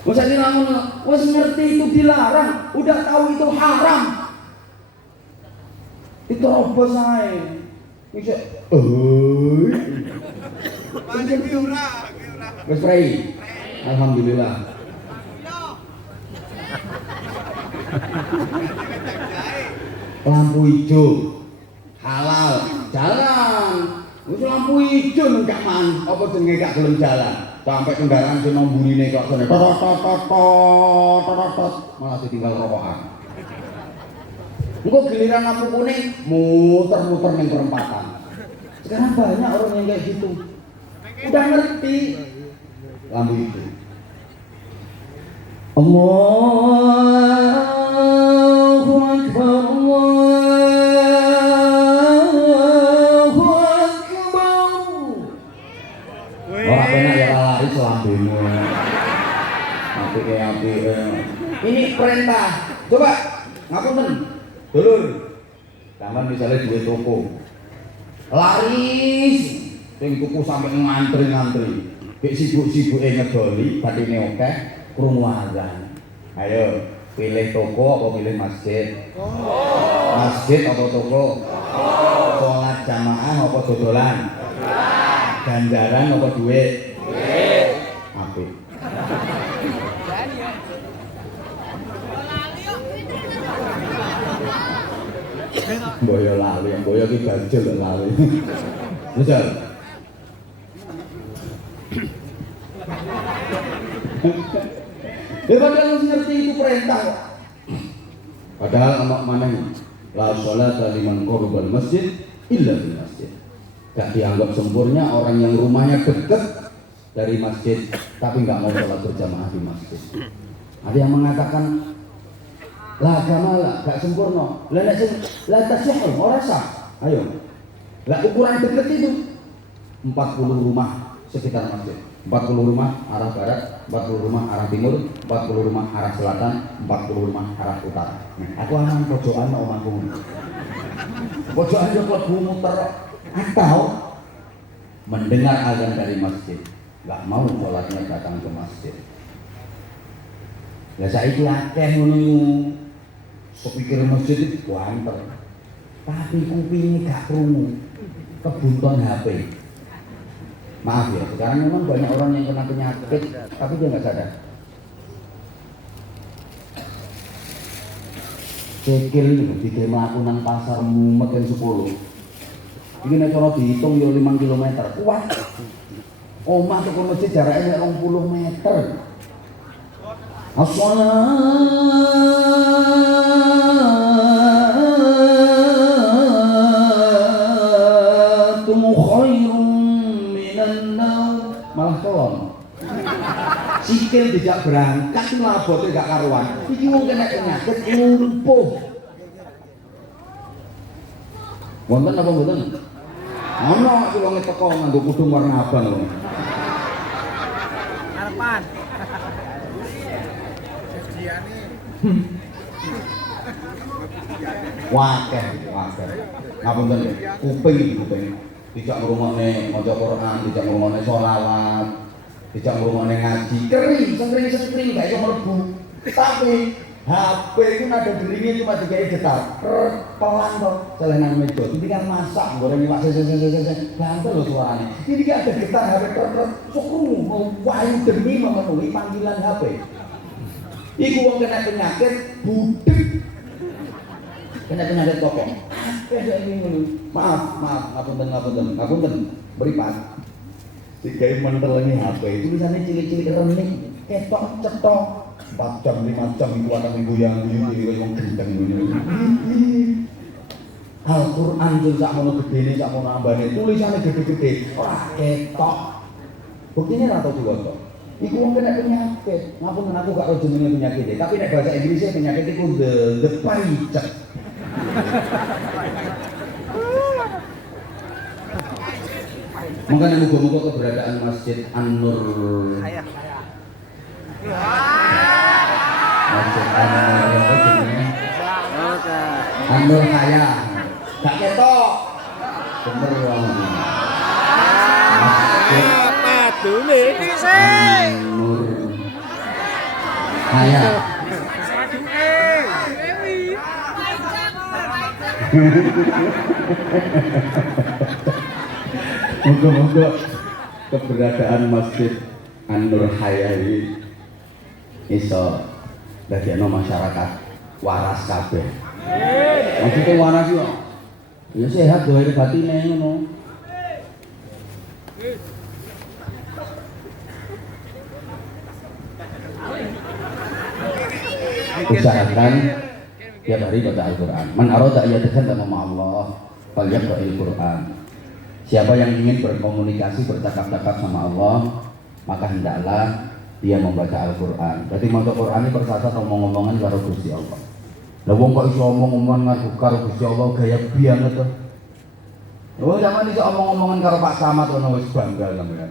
Masa ini lamun wes ngerti itu dilarang, udah tahu itu haram. Itu terobos saya. Bisa. Mandi biura. Wes pray. Alhamdulillah. Lampu hijau halal, jalan. Wis lampu hijau nang gak man, apa jenenge gak gelem jalan. Sampai kendaraan sing nomburine kok sene tot malah ditinggal rokokan. Engko giliran lampu kuning muter-muter ning perempatan. Sekarang banyak orang yang kayak gitu. Udah ngerti lampu hijau. Allahu Akbar, Allahu Akbar. Orang benar ya lari selambungnya. Api. Ini perintah. Coba ngapunten, dulur. Sampeyan misalnya duwe toko. Laris sing tuku sampai ngantri-ngantri. Nek sibuk-sibuke ngedoli, batine akeh, krungu azan. Ayo, pilih toko apa pilih masjid? Masjid apa toko? Sholat jamaah apa dodolan? Ganjaran apa duit? Apik. Boyo lali, boyo ki ganjel lali. Betul. Padahal ngerti itu perintah. Padahal amak mana ini? La sholata liman qarabal masjid illa fil masjid. Gak dianggap sempurna orang yang rumahnya dekat dari masjid tapi nggak mau sholat berjamaah di masjid. Ada yang mengatakan lah kamala gak sempurna, lah tasihul, ora sah. Ayo, lah ukuran dekat itu 40 rumah sekitar masjid, 40 rumah arah barat, 40 rumah arah timur, 40 rumah arah selatan, 40 rumah arah utara. Aku aman pojokan omahku. Pojokan yo klebu muter atau mendengar azan dari masjid, nggak mau sholatnya datang ke masjid. Ya saiki akeh ngono sepikir masjid itu banter, tapi kupingnya gak krungu, kebunton HP. Maaf ya, sekarang memang banyak orang yang kena penyakit tapi dia nggak sadar. Cekil itu bikin melakukan pasar mumet yang 10. Ini nek cara dihitung yo 5 km. Kuat. Omah ke masjid jaraknya 20 meter. As-salatu khairun minan naum. Malah kolon. Sikil dijak berangkat mlabote gak karuan. Iki wong kena penyakit lumpuh. Wonten apa mboten? Ono iki wong teko nganggo kudung warna abang lho. Harapan. Sejiane. Wakeh. Ngapunten kuping. Dijak ngrungokne maca Quran, dijak ngrungokne sholawat, dijak ngrungokne ngaji. Sering gak iso mlebu. Tapi HP itu nada deringnya cuma dikai getar, pelan kok, celengan meja. Ini kan masak, goreng iwak, banter loh suaranya. Ini kan ada getar HP, sokru, mau wayu demi memenuhi panggilan HP. Iku wong kena penyakit budek, kena penyakit pokok. Maaf, ngapunten, beripat. Dikai mentelengi HP, tulisannya cilik-cilik rening, ketok, cetok. 4 jam, 5 jam itu anak minggu yang yang gendeng ini. Al-Quran itu sak mono gede, sak mono ambane, tulisannya gede-gede, ora ketok. Buktinya ora tau diwaca. Iku wong kena penyakit. Ngapunten aku gak ro jenenge penyakit, tapi nek bahasa Inggrisnya penyakit iku the paicet. Makanya muga-muga keberadaan Masjid An-Nur An-Nur Haya gak ketok bener banget Padune iki sih. An-Nur Haya moga-moga keberadaan Masjid An-Nur Haya ini iso dadekno masyarakat waras kabeh. Maksudnya waras yo. Ya sehat doa batine ngono. Usahakan tiap hari baca Al-Quran. Man arada yatakallam sama Allah, falyaqra'il Quran. Siapa yang ingin berkomunikasi, bercakap-cakap sama Allah, maka hendaklah dia membaca Al-Quran. Berarti maca Quran ini persasat omong-omongan karo Gusti Allah. Lah wong kok iso omong-omongan karo Gusti Allah gaya banget to. Oh, zaman iso omong-omongan karo Pak Samad ono wis bangga sampean.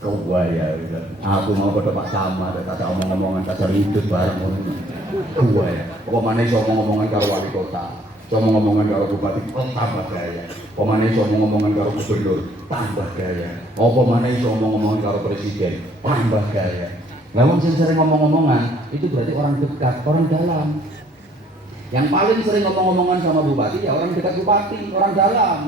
Kok ya gitu. Aku mau pada Pak Samad, tak omong-omongan tak ribut bareng ngono. Gua ya. Kok mana iso omong-omongan karo wali kota. Iso omong-omongan karo bupati, tambah gaya. Kok mana iso omong-omongan karo gubernur, tambah gaya. Apa mana iso omong-omongan karo presiden, tambah gaya. Lah wong sing sering ngomong-omongan itu berarti orang dekat, orang dalam. Yang paling sering ngomong-omongan sama bupati ya orang dekat bupati, orang dalam.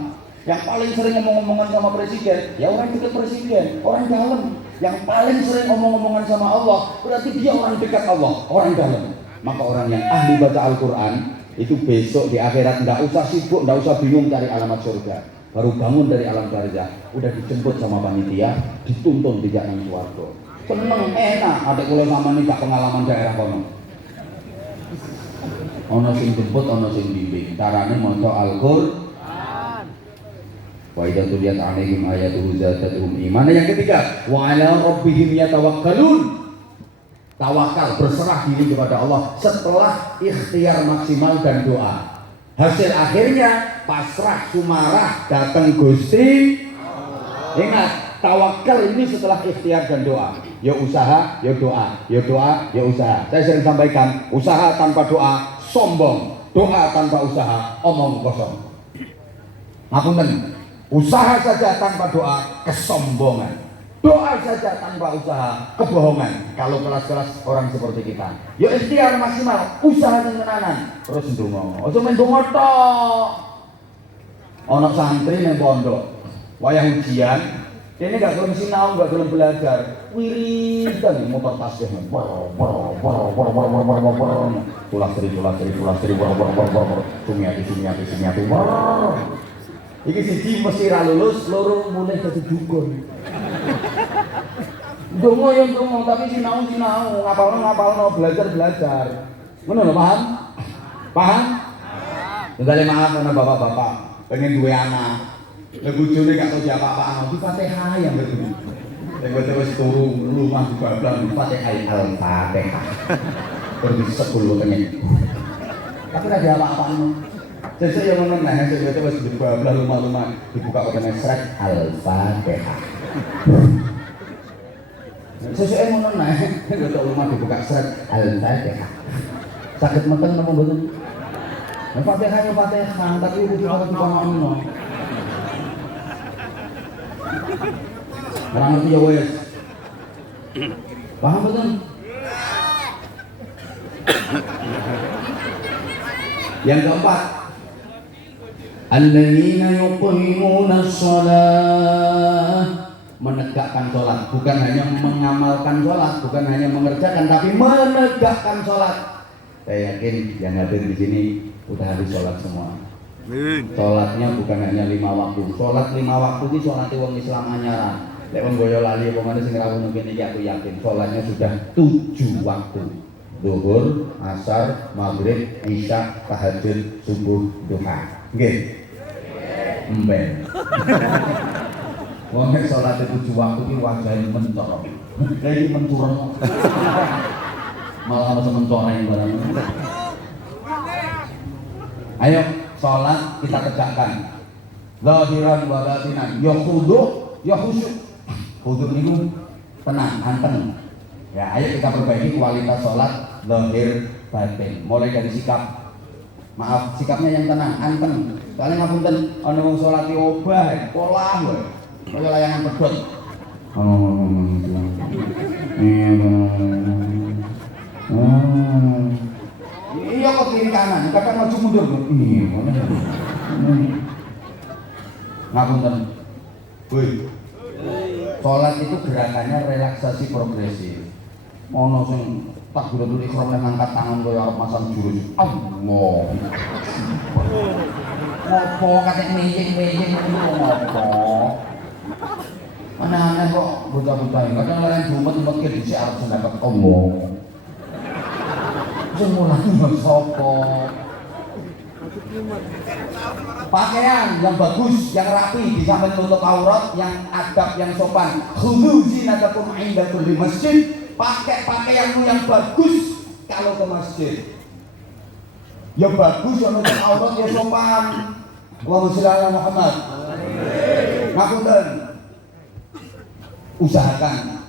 Yang paling sering ngomong-omongan sama presiden ya orang dekat presiden, orang dalam. Yang paling sering ngomong-omongan sama Allah berarti dia orang dekat Allah, orang dalam. Maka orang yang ahli baca Al-Quran itu besok di akhirat nggak usah sibuk, nggak usah bingung cari alamat surga. Baru bangun dari alam barzah, udah dijemput sama panitia, dituntun di jalan swarga. Seneng, enak, ada kula sama nih gak pengalaman daerah kono. Ono sing jemput, ono sing bimbing. Carane maca Al-Qur'an. Wa idza tuliyat 'alaihim ayatuhu zadatuhum imana. Yang ketiga, wa 'ala rabbihim yatawakkalun. Tawakal, berserah diri kepada Allah setelah ikhtiar maksimal dan doa. Hasil akhirnya pasrah sumarah datang Gusti. Ingat, tawakal ini setelah ikhtiar dan doa. Ya usaha, ya doa, ya doa, ya usaha. Saya sering sampaikan, usaha tanpa doa sombong, doa tanpa usaha omong kosong. Ngapunten, usaha saja tanpa doa kesombongan. Doa saja tanpa usaha kebohongan. Kalau kelas-kelas orang seperti kita, ya ikhtiar maksimal, usaha sing tenanan, terus ndonga. Aja men ndonga tok. Ana santri nang pondok, wayah ujian, ini gak gelem sinau, gak gelem belajar. Wiridan motor tasbih. Tulastri. Sumiati. Iki siji mesti ra lulus, loro mulai dadi dukun. Dongo yang dongo, tapi sinau, ngapalno, belajar. Ngono lho, paham? Paham? Tunggal maaf ana bapak-bapak pengen duwe anak. Lah bojone gak tau diapa-apaan, di Fatihah yang betul. Lek wis turu rumah dibablang Fatihah Al-Fatihah. Pergi sepuluh pengen. Tapi ra diapa-apaan. Sesuk yang ngono nah, sesuk wis dibablang rumah-rumah dibuka kene sret Al-Fatihah. Sesuk ngono nah, kok rumah dibuka sret Al-Fatihah. Sakit meten napa mboten? Fatihah, tapi kudu ono. Orang ngerti ya wes. Paham betul? Yang keempat, alladzina yuqimuna shalah, menegakkan sholat, bukan hanya mengamalkan sholat, bukan hanya mengerjakan, tapi menegakkan sholat. Saya yakin yang hadir di sini udah habis sholat semua. Sholatnya bukan hanya 5 waktu. Sholat 5 waktu ini sholat wong Islam anyara. Lek wong boyo lali apa ngene sing rawuh mungkin iki aku yakin sholatnya sudah 7 waktu. Zuhur, asar, maghrib, isya, tahajud, subuh, duha. Nggih. Emben. Wong nek sholat 7 waktu iki wajahe mencorong. Lah iki mencurang. Malah mencoreng barang. Ayo sholat kita tegakkan zahiran wa batinan, ya khudu' ya khusyuk. Khudu' niku tenang, anteng. Ya, ayo kita perbaiki kualitas sholat zahir batin. Mulai dari sikap, maaf, sikapnya yang tenang, anteng. Soalnya ngapunten ana wong sholat obah, pola wae. Kaya layangan pedhot. Iya kok kiri kanan, kadang maju mundur. Ngapunten. Woi. Salat itu gerakannya relaksasi progresif. Ono sing takbiratul ihram ngangkat tangan kaya arep masang jurus. Allah. Ngopo katek meying-meying ngopo? Aneh-aneh kok bocah-bocah iki. Kadang leren diumet-umet ke dhisik arep sing dapat omong. Mulai sapa? Pakaian yang bagus, yang rapi, bisa menutup aurat, yang adab, yang sopan. Khudhu zinatakum 'inda kulli masjid. Pakai pakaianmu yang bagus kalau ke masjid. Ya bagus, yang menutup aurat, ya sopan. Allahumma shalli ala Muhammad. Ngapunten. Usahakan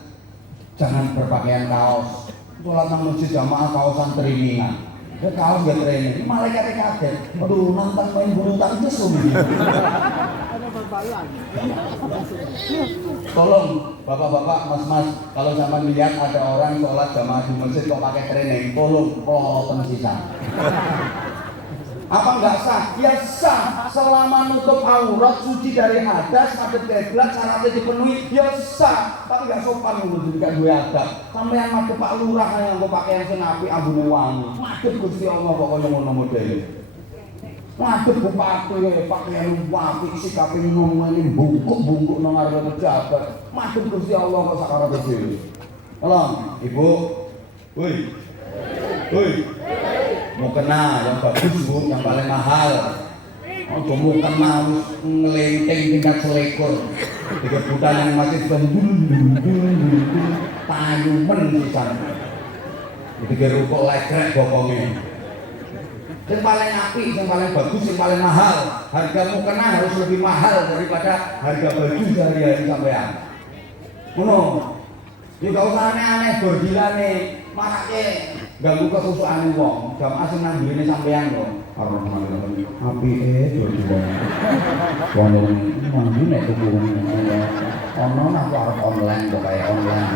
jangan berpakaian kaos. Sholat nang masjid jamaah kaosan trainingan. Ya kaos gak training. Malaikat kaget. Aduh, nantang main bulu tangkis loh. Tolong bapak-bapak, mas-mas, kalau sampai lihat ada orang sholat jamaah di masjid kok pakai training, tolong peloton sisa. Apa enggak sah? Ya sah, selama nutup aurat, suci dari hadas, madhep kiblat, syaratnya dipenuhi, ya sah. Tapi enggak sopan ngono juga duwe adab. Sampeyan madhep Pak Lurah yang nggo pakaian sing apik ambune wangi. Madhep Gusti Allah kok kaya ngono modele. Madhep bupati pakaian apik sikape ngomongane bungkuk-bungkuk nang arep pejabat. Madhep Gusti Allah kok sakarepe dhewe. Tolong, Ibu. Woi. Woi. Mau kena yang bagus Bu, yang paling mahal. Aja mungkin mau ngelenting tingkat selikur. Dikebutan yang masih tayumen pisan. Dikira rukuk legrek bokonge. Yang paling apik, yang paling bagus, yang paling mahal. Hargamu kena harus lebih mahal daripada harga baju sehari-hari sampean. Ngono. Ya gak usah aneh-aneh bordilane, makake ganggu kesusahan wong. Jamaah sing nang ngene sampean kok. Alhamdulillah. Apike bordilane. Wong mandi nek tuku ono nang arep online kok kaya online.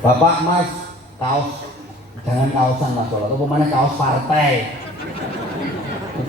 Bapak Mas, kaos jangan kaosan Mas, apa mana kaos partai.